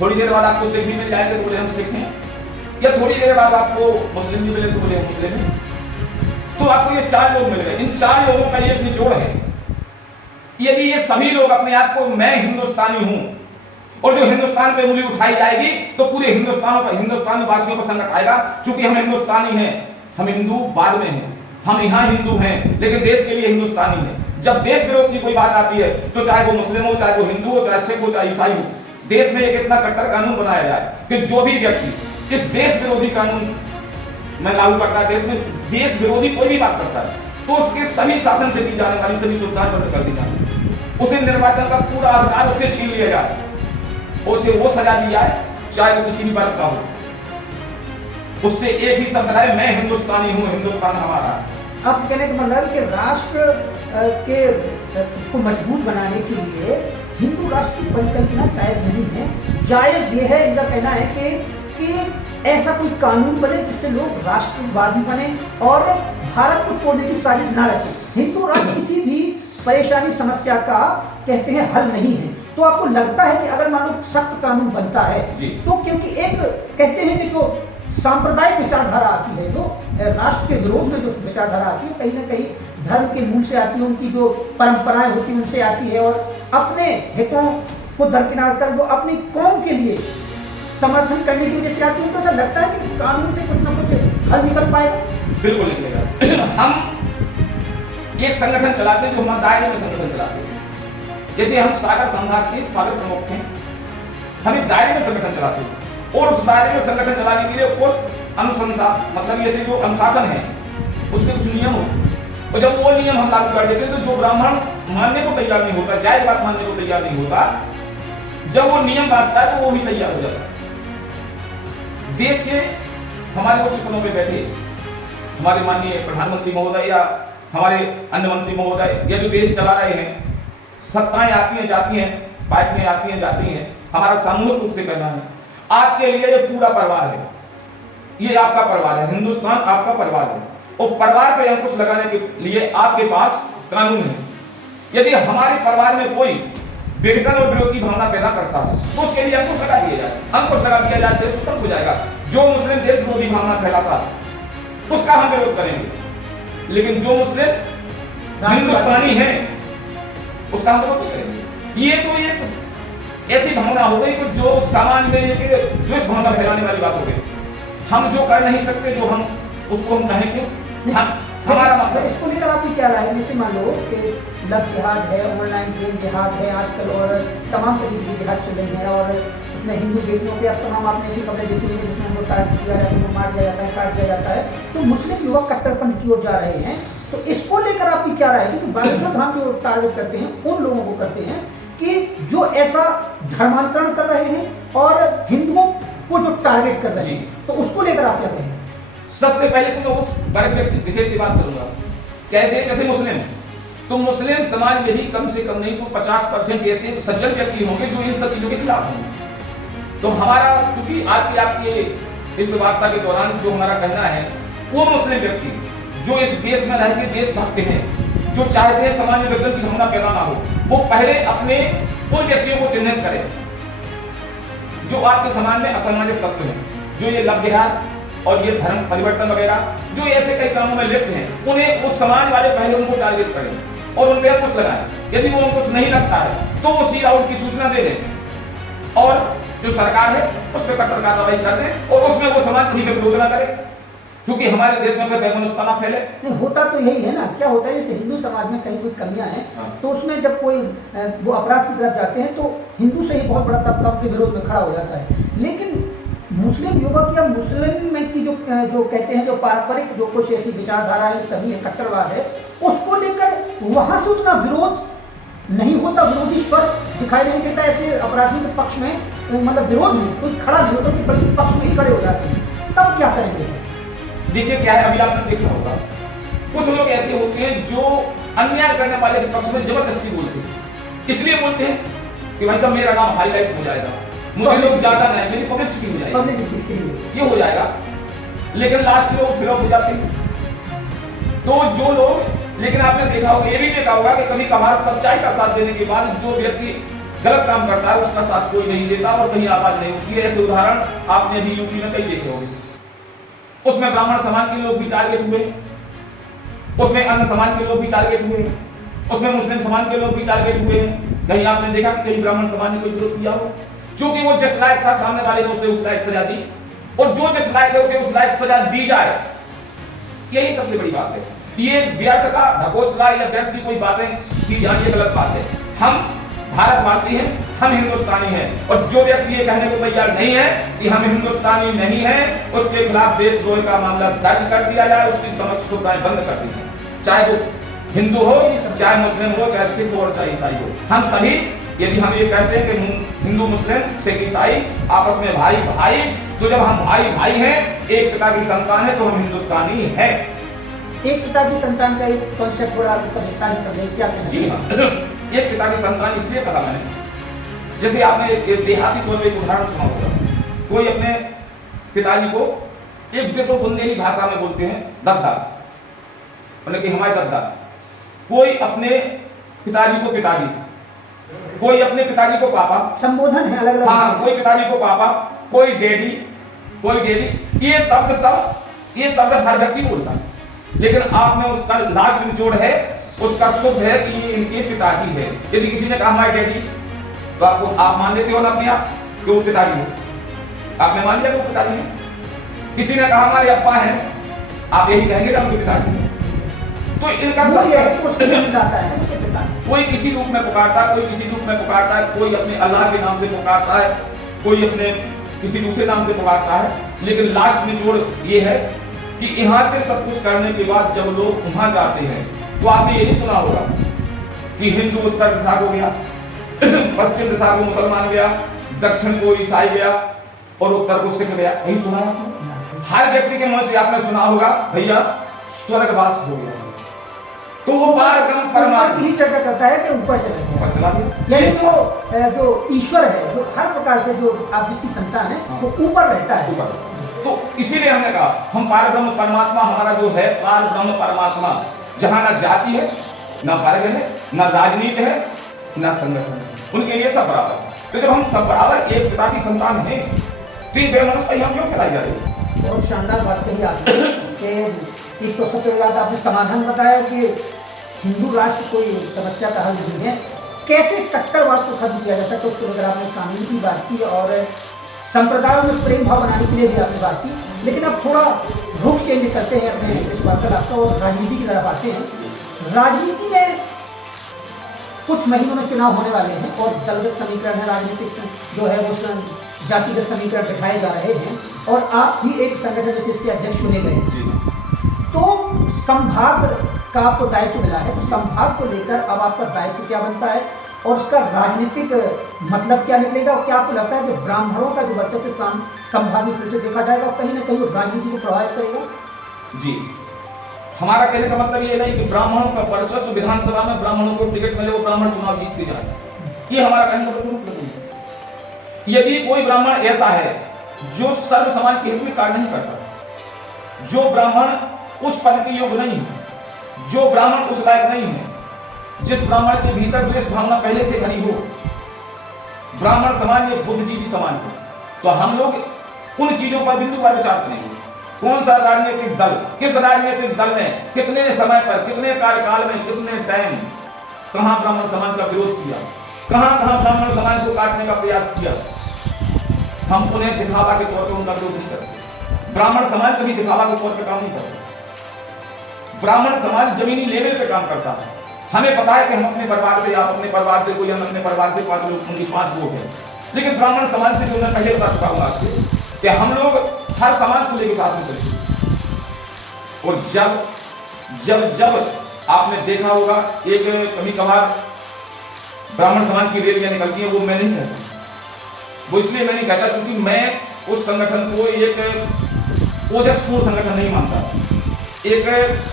थोड़ी देर बाद आपको सिख भी मिल जाएगा तो बोले हम सिख हैं, या थोड़ी देर बाद आपको मुस्लिम भी मिले तो बोले हम मुस्लिम हैं। तो आपको ये 4 लोग मिल गए, इन 4 लोगों का ये निचोड़ है। यदि ये सभी लोग अपने आप को मैं हिंदुस्तानी हूँ और जो हिंदुस्तान पे उंगली उठाई जाएगी तो पूरे हिंदुस्तान वासियों पर संकट आएगा। चूंकि हम हिंदुस्तानी हैं, हम हिंदू बाद में हैं, हम यहाँ हिंदू हैं लेकिन देश के लिए हिंदुस्तानी हैं। जब देश विरोध की कोई बात आती है तो चाहे वो मुस्लिम हो, चाहे वो हिंदू हो, चाहे सिख हो, चाहे ईसाई हो, देश में एक इतना कट्टर कानून बनाया जाए कि जो भी व्यक्ति इस देश विरोधी कानून में लागू करता है, देश में देश विरोधी कोई भी बात करता है, तो उसके सभी शासन से दी जाने वाली सभी सुविधाएं बंद कर दी जाए, उसे निर्वाचन का पूरा अधिकार उससे छीन लिया जाए, उसे वो सजा दी जाए चाहे वो किसी भी वर्ग का हो, उससे एक ही शब्द है मैं हिंदुस्तानी हूँ, हिंदुस्तान हमारा। आप कहने का मतलब कि राष्ट्र के को मजबूत बनाने के लिए हिंदू राष्ट्र की परिकल्पना जायज नहीं है। जायज ये है, इनका कहना है कि ऐसा कोई कानून बने जिससे लोग राष्ट्रवादी बने और भारत को तोड़ने की साजिश ना रचे। हिंदू राष्ट्र किसी भी परेशानी समस्या का कहते हैं हल नहीं है। तो आपको लगता है कि अगर मान लो सख्त कानून बनता है तो, क्योंकि एक कहते हैं कि जो सांप्रदायिक विचारधारा आती है, जो राष्ट्र के विरोध में जो विचारधारा आती है, कहीं ना कहीं धर्म के मूल से आती है, उनकी जो परंपराएं होती हैं उनसे आती है, और अपने हितों को दरकिनार कर वो अपनी कौम के लिए समर्थन करने की वजह से आती है। तो ऐसा लगता है कि इस कानून से कुछ ना कुछ हल निकल पाएगा? बिल्कुल निकलेगा। हम एक संगठन चलाते हैं जो हमारे दायरे में संगठन चलाते हैं। जैसे हम सागर संभाग के सागर प्रमुख थे, हम एक दायरे में संगठन चलाते हैं और उस दायरे में संगठन चलाने के लिए कुछ अनुशंसा मतलब ये जो अनुशासन है उसके कुछ नियम होते हैं, और जब वो नियम हम लागू कर देते हैं तो जो ब्राह्मण मानने को तैयार नहीं होता, जायज बात मानने को तैयार नहीं होता, जब वो नियम बांटता है तो वो भी तैयार हो जाता है। देश के हमारे उच्च पदों पे बैठे हमारे माननीय प्रधानमंत्री महोदय या हमारे अन्य मंत्री महोदय या जो देश चला रहे हैं, सत्ताएं आती हैं जाती हैं, पार्टियां आती हैं जाती हैं, हमारा सामूहिक रूप से कहना है आपके लिए ये पूरा परिवार है, ये आपका परिवार है, हिंदुस्तान आपका परिवार है, और परिवार पे अंकुश लगाने के लिए आपके पास कानून है। यदि हमारे परिवार में कोई विघटन और विरोध की भावना पैदा करता है तो उसके लिए अंकुश लगा दिया जाए, अंकुश लगा दिया जाए, देश उत्तम हो जाएगा। जो मुस्लिम देश विरोधी भावना फैलाता है उसका हम विरोध करेंगे, लेकिन जो मुस्लिम हिंदुस्तानी है उसका हम विरोध करेंगे। ये तो एक ऐसी भावना हो गई कि जो सामान्य में द्वेष भावना फैलाने वाली बात हो गई। हम जो कर नहीं सकते जो हम उसको हम कहें क्यों? हमारा मतलब इसको लेकर आपकी क्या राय है? जैसे मान लो कि लव जिहाद है, ऑनलाइन गेम जिहाद है आजकल, और तमाम तरीके की जिहाद चल रही है, और उसमें हिंदू बेटियों के अब तमाम आपने ऐसी खबरें देखी हुई जिसमें उनको टारगेट किया जाता है, उनको मार दिया जाता है, काट दिया जाता है, तो मुस्लिम युवक कट्टरपंथ की ओर जा रहे हैं। तो इसको लेकर आपकी क्या राय है? क्योंकि बागेश्वर धाम जो टारगेट करते हैं उन लोगों को करते हैं कि जो ऐसा धर्मांतरण कर रहे हैं और हिंदुओं को जो टारगेट कर रहे हैं, तो उसको लेकर आप क्या कहेंगे? सबसे पहले तो मैं उस वर्ग में विशेष सी बात करूंगा, कैसे जैसे मुस्लिम, तो मुस्लिम समाज यदि कम से कम नहीं तो 50% ऐसे सज्जन व्यक्ति होंगे जो इन सब चीजों के खिलाफ होंगे। तो हमारा चूंकि आज की आपकी इस वार्ता के दौरान जो हमारा कहना है, वो मुस्लिम व्यक्ति जो इस देश में रह के देशभक्त हैं, जो चाहते हैं समाज में विघटन की भावना पैदा ना हो, वो पहले अपने उन व्यक्तियों को चिन्हित करें जो आपके समाज में असामाजिक तत्व हैं, जो ये लव जिहाद और ये धर्म परिवर्तन वगैरह जो ऐसे कई कामों में लिप्त हैं, उन्हें उस समाज वाले पहले उनको टारगेट करें और उन पर अंकुश लगाएं। यदि वो अंकुश नहीं लगता है तो वो सीधा उनकी सूचना दे दें और जो सरकार है उस पर कठोर कार्रवाई कर दें और उसमें वो समाज उन्हीं का विरोध न करे, क्योंकि हमारे देश में वैमनस्यता ना फैले। नहीं, होता तो यही है ना। क्या होता है, जैसे हिंदू समाज में कहीं कोई कमियां हैं तो उसमें जब कोई वो अपराध की तरफ जाते हैं तो हिंदू से ही बहुत बड़ा तबका उनके विरोध में खड़ा हो जाता है। लेकिन मुस्लिम युवक या मुस्लिम में की जो कहते हैं जो पारंपरिक जो कुछ ऐसी विचारधारा है, कमी है, कट्टरवाद है, उसको लेकर वहां से उतना विरोध नहीं होता, विरोधी स्वर दिखाई नहीं देता। ऐसे अपराधी के पक्ष में मतलब विरोध में कोई खड़ा नहीं होता, बल्कि पक्ष में ही खड़े हो जाते हैं। तब क्या करेंगे? देखिए क्या है, अभी आपने देखा होगा कुछ लोग ऐसे होते हैं जो अन्याय करने वाले के पक्ष में जबरदस्ती बोलते हैं। इसलिए बोलते हैं कि भाई साहब मेरा नाम हाईलाइट हो जाएगा, मुझे लोग ज्यादा नहीं, मेरी पब्लिसिटी हो जाएगी, ये हो जाएगा। लेकिन लास्ट में वो फिलअप हो जाते हैं। तो जो लोग, लेकिन आपने देखा होगा, ये भी देखा होगा कि कभी कभार सच्चाई का साथ देने के बाद जो व्यक्ति गलत काम करता है उसका साथ कोई नहीं देता और कहीं आवाज नहीं उठती है। ऐसे उदाहरण आपने भी यूपी में कई देखे होंगे। उसमें ब्राह्मण समाज के लोग भी टारगेट हुए, उसमें अन्य समाज के लोग भी टारगेट हुए, उसमें मुस्लिम समाज के लोग भी टारगेट हुए। कहीं आपने देखा कि कहीं ब्राह्मण समाज ने कोई विरोध किया हो, क्योंकि वो जिस लायक था सामने वाले ने उसे उस लायक सजा दी, और जो जिस लायक है उसे उस लायक सजा दी जाए, यही सबसे बड़ी बात है। ये व्यर्थ का ढकोसला या व्यर्थ की कोई बातें की जाए, ये गलत बात है। हम भारतवासी हैं, हम हिंदुस्तानी हैं, और जो व्यक्ति ये कहने को तैयार नहीं है कि हम हिंदुस्तानी नहीं हैं, उसके खिलाफ देशद्रोह का मामला दर्ज कर दिया जाए, उसकी समस्त सुविधाएं बंद कर दी जाए, चाहे वो हिंदू हो, चाहे मुस्लिम हो, चाहे सिख हो और चाहे ईसाई हो। हम सभी, यदि हम ये कहते हैं कि हिंदू मुस्लिम सिख ईसाई आपस में भाई भाई, तो जब हम भाई भाई हैं, एक पिता की संतान है, तो हम हिंदुस्तानी हैं। एक पिता की संतान का एक कॉन्सेप्ट बड़ा विस्तारित समझे, क्या कहना? जी हाँ, एक पिता की संतान इसलिए कहा मैंने, जैसे आपने देहाती तौर पर एक उदाहरण सुना होगा, कोई अपने पिताजी को एक बिल्कुल बुंदेली भाषा में बोलते हैं दद्दा, मतलब कि हमारे दद्दा। कोई अपने पिताजी को पिताजी, कोई अपने पिताजी को पापा, संबोधन है अलग अलग। हाँ, कोई पिताजी को पापा, कोई डैडी, कोई डैडी। ये शब्द हर व्यक्ति बोलता है, लेकिन आप में उसका लास्ट निचोड़ है, उसका शुद्ध है कि ये इनके पिताजी है। यदि किसी ने कहा हमारे डैडी, तो आप मान लेते हो ना अपने आप कि वो पिताजी हो, आपने मान लिया कि वो पिताजी है। किसी ने कहा हमारे अब्बा हैं, आप यही कहेंगे कि उनके पिताजी हैं। तो इनका कोई किसी रूप में पुकारता है, कोई किसी रूप में पुकारता है, कोई अपने अल्लाह के नाम से पुकारता है, कोई अपने किसी दूसरे नाम से पुकारता है, लेकिन लास्ट निचोड़ ये है कि यहाँ से सब कुछ करने के बाद जब लोग वहां जाते हैं, तो आपने ये नहीं सुना होगा कि हिंदू उत्तर दिशा को गया, पश्चिम दिशा को मुसलमान गया, दक्षिण को ईसाई गया और उत्तर को सिख गया। नहीं सुना आपने? हर व्यक्ति के मुंह से आपने सुना होगा भैया स्वर्गवास हो गया। तो वो पारब्रह्म परमात्मा की चर्चा करता है कि ऊपर चला गया, यानी जो ईश्वर है, जो हर प्रकार से जो आप जिसकी संतान है, वो ऊपर रहता है। तो इसीलिए हमने कहा हम पारब्रह्म परमात्मा, हमारा जो है पारब्रह्म परमात्मा, जहां ना जाति है, ना वर्ग है, ना राजनीति है, ना संगठन है, उनके लिए सब बराबर है। तो जब हम सब बराबर एक पिता की संतान हैं, तो ये बेमनुष्यता हम क्यों फैलाई जा रही है? बहुत शानदार बात कही आपने। एक तो सबसे बड़ी बात आपने समाधान बताया कि हिंदू राष्ट्र कोई समस्या का हल नहीं है, कैसे कट्टरवाद को खत्म किया जा सकता है उसको लेकर आपने कानून की बात की और संप्रदायों में प्रेम भाव बनाने के लिए भी आपने बात की। लेकिन अब थोड़ा रुख चेंज करते हैं अपने इस वार्तालाप का और राजनीति की तरफ आते हैं। राजनीति में कुछ महीनों में चुनाव होने वाले हैं और दलगत समीकरण है, राजनीतिक जो है वो जातिगत समीकरण दिखाए जा रहे हैं और आप भी एक संगठन से इसके अध्यक्ष चुने गए हैं। तो संभाग का आपको दायित्व मिला है, तो संभाग को लेकर अब आपका दायित्व क्या बनता है और उसका राजनीतिक मतलब क्या निकलेगा? और क्या आपको लगता है कि ब्राह्मणों का जो वर्चस्व संभावित रूप से देखा जाएगा और कहीं ना कहीं वो राजनीति को प्रभावित करेगा? जी, हमारा कहने का मतलब ये नहीं कि ब्राह्मणों का वर्चस्व विधानसभा में ब्राह्मणों को टिकट मिले, वो ब्राह्मण चुनाव जीत के जाए, ये हमारा कहने का मतलब नहीं है। यदि कोई ब्राह्मण ऐसा है जो सर्व समाज के हित में कार्य नहीं करता, जो ब्राह्मण उस पद के योग्य नहीं है, जो ब्राह्मण उस लायक नहीं है, जिस ब्राह्मण के भीतर द्वेष भावना पहले से भरी हो, ब्राह्मण समाज ये बुद्धिजीवी समाज है। तो हम लोग उन चीजों पर बिंदु पर विचार करेंगे। कौन सा राजनीतिक दल, किस राजनीतिक दल ने कितने समय पर, कितने कार्यकाल में, कितने टाइम कहां ब्राह्मण समाज का विरोध किया, कहां कहां ब्राह्मण समाज को काटने का प्रयास किया। हम उन्हें दिखावा के तौर पर उनका विरोध नहीं करते। ब्राह्मण समाज कभी दिखावा के तौर पर काम नहीं करता। ब्राह्मण समाज जमीनी लेवल पे काम करता है। हमें पता है कि हम अपने परिवार से, आप अपने परिवार से, कोई हम अपने परिवार से 5 लोग, उनकी 5 वोट है। लेकिन ब्राह्मण समाज से जो मैं पहले बता चुका हूं आपसे कि हम लोग हर समाज को लेकर साथ में चलते। और जब आपने देखा होगा एक कभी कभार ब्राह्मण समाज की रैलियां निकलती हैं, वो मैं नहीं कहता। वो इसलिए मैं नहीं कहता क्योंकि मैं उस संगठन को एक ओजस्पूर्ण संगठन नहीं मानता, एक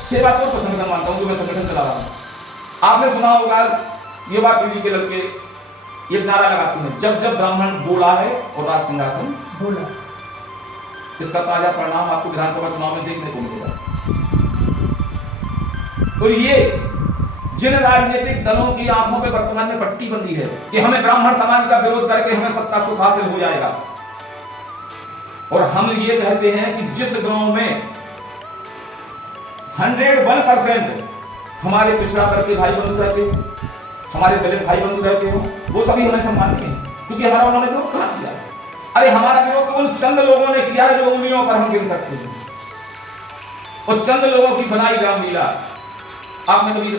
सेवापूर्ण संगठन मानता हूं जो मैं संगठन चला रहा हूं। आपने सुना होगा युवा पीढ़ी के लड़के ये नारा लगाते हैं, जब जब ब्राह्मण बोला है और राज सिंहासन बोला। इसका ताजा परिणाम आपको विधानसभा चुनाव में देखने को मिलेगा। और ये जिन राजनीतिक दलों की आंखों पे वर्तमान में पट्टी बंदी है कि हमें ब्राह्मण समाज का विरोध करके हमें सत्ता सुख हासिल हो जाएगा, और हम ये कहते हैं कि जिस गांव में 101% हमारे पिछड़ा वर्ग के भाई बंधु रहते हो, हमारे दलित भाई बंधु रहते हो, वो सभी हमें सम्मानित हैं क्योंकि हमारा उन्होंने विरोध कहां किया। अरे हमारा विरोध तो उन चंद लोगों ने किया है जो उंगलियों पर हम गिन सकते हैं, और चंद लोगों की बनाई रामलीला। आपने कभी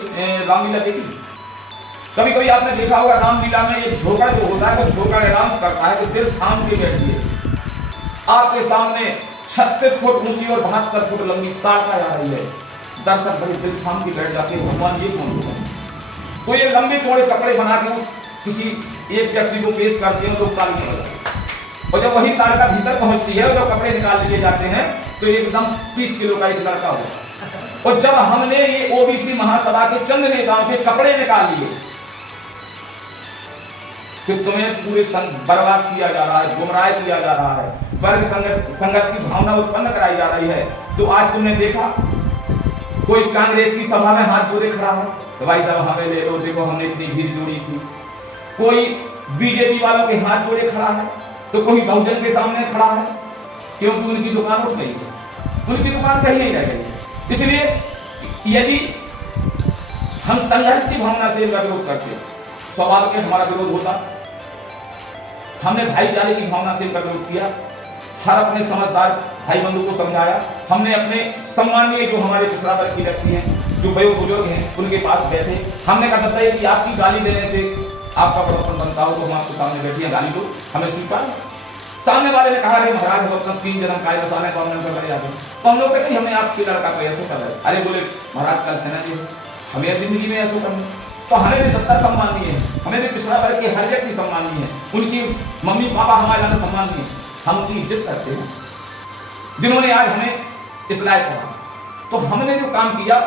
रामलीला देखी? कभी कभी आपने देखा होगा रामलीला में एक झोंका जो होता है, वो झोंका ऐलान करता है कि दिल थाम के बैठिए, आपके सामने 36 फुट ऊंची और 72 फुट लंबी तारका आ रही है। दर्शक बड़े दिल थाम के बैठ जाते हैं, भगवान ये कौन होगा। तो ये लंबे चौड़े कपड़े बना के किसी एक व्यक्ति को पेश करते हैं, लोग तालियां बजाते हैं, और जब वही तारका भीतर पहुंचती है और जब कपड़े निकाल लिए जाते हैं तो एकदम 30 किलो का एक लड़का होता है। और जब हमने ये ओबीसी महासभा के चंद नेताओं के कपड़े निकाल लिए कि तुम्हें पूरे बर्बाद किया जा रहा है, गुमराह किया जा रहा है, वर्ग संघर्ष की भावना उत्पन्न कराई जा रही है, तो आज तुमने देखा कोई कांग्रेस की सभा में हाथ जोड़े खड़ा है, तो भाई साहब हमें ले लो, देखो हमने इतनी भीड़ जोड़ी थी। कोई बीजेपी वालों के हाथ जोड़े खड़ा है, तो कोई बहुजन के सामने खड़ा है, क्योंकि उनकी दुकान उठ गई है, उनकी दुकान कहीं नहीं रह गई। इसलिए यदि हम संघर्ष की भावना से इनका विरोध करते, स्वाभाविक है हमारा विरोध होता। हमने भाईचारे की भावना से इनका विरोध किया, हर अपने समझदार भाई बंधु को समझाया। हमने अपने सम्मानीय जो हमारे पिछड़ा वर्ग की व्यक्ति हैं, जो वयो बुजुर्ग हैं, उनके पास बैठे। हमने कहा था कि आपकी गाली देने से आपका प्रवर्तन बनता हो तो हम आपके सामने बैठिए, गाली दो, हमें स्वीकार। सामने वाले ने कहा, अरे महाराज हम अपना 3 जन्म काय बसाने को हमने कर रहे। तो हम लोग कहते हैं हमने आपके लड़का को ऐसे कर रहे। अरे बोले महाराज कल सेना जी हमें जिंदगी में ऐसा करना, तो हमें भी सत्ता सम्मानीय है, हमें भी पिछड़ा वर्ग के हर व्यक्ति सम्मानीय है, उनकी मम्मी पापा हमारे यहाँ सम्मानीय है, हम उनकी इज्जत करते हैं जिन्होंने आज हमें इस लायक कहा। तो हमने जो काम किया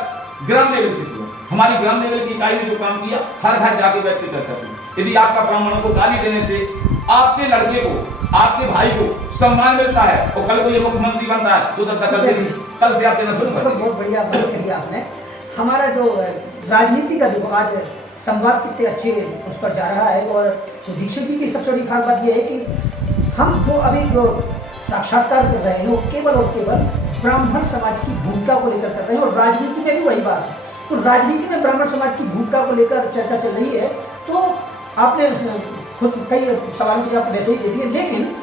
ग्राम लेवल से किया, हमारी ग्राम लेवल की इकाई ने जो काम किया, हर घर जाके बैठ के चर्चा की। यदि आपका ब्राह्मणों को गाली देने से आपके लड़के को, आपके भाई को सम्मान मिलता है और कल को ये मुख्यमंत्री बनता है तो कल से आप देना शुरू कर। बहुत बढ़िया बात कही आपने। हमारा जो राजनीति का जो आज संवाद कितने अच्छे उस पर जा रहा है, और दीक्षित जी की सबसे बड़ी खास बात यह है कि हम जो अभी जो साक्षात्कार कर रहे हैं वो केवल और केवल ब्राह्मण समाज की भूमिका को लेकर कर रहे हैं, और राजनीति में भी वही बात है। तो राजनीति में ब्राह्मण समाज की भूमिका को लेकर चर्चा चल रही है। तो आपने खुद कई सवालों के जवाब वैसे ही दे दिए, लेकिन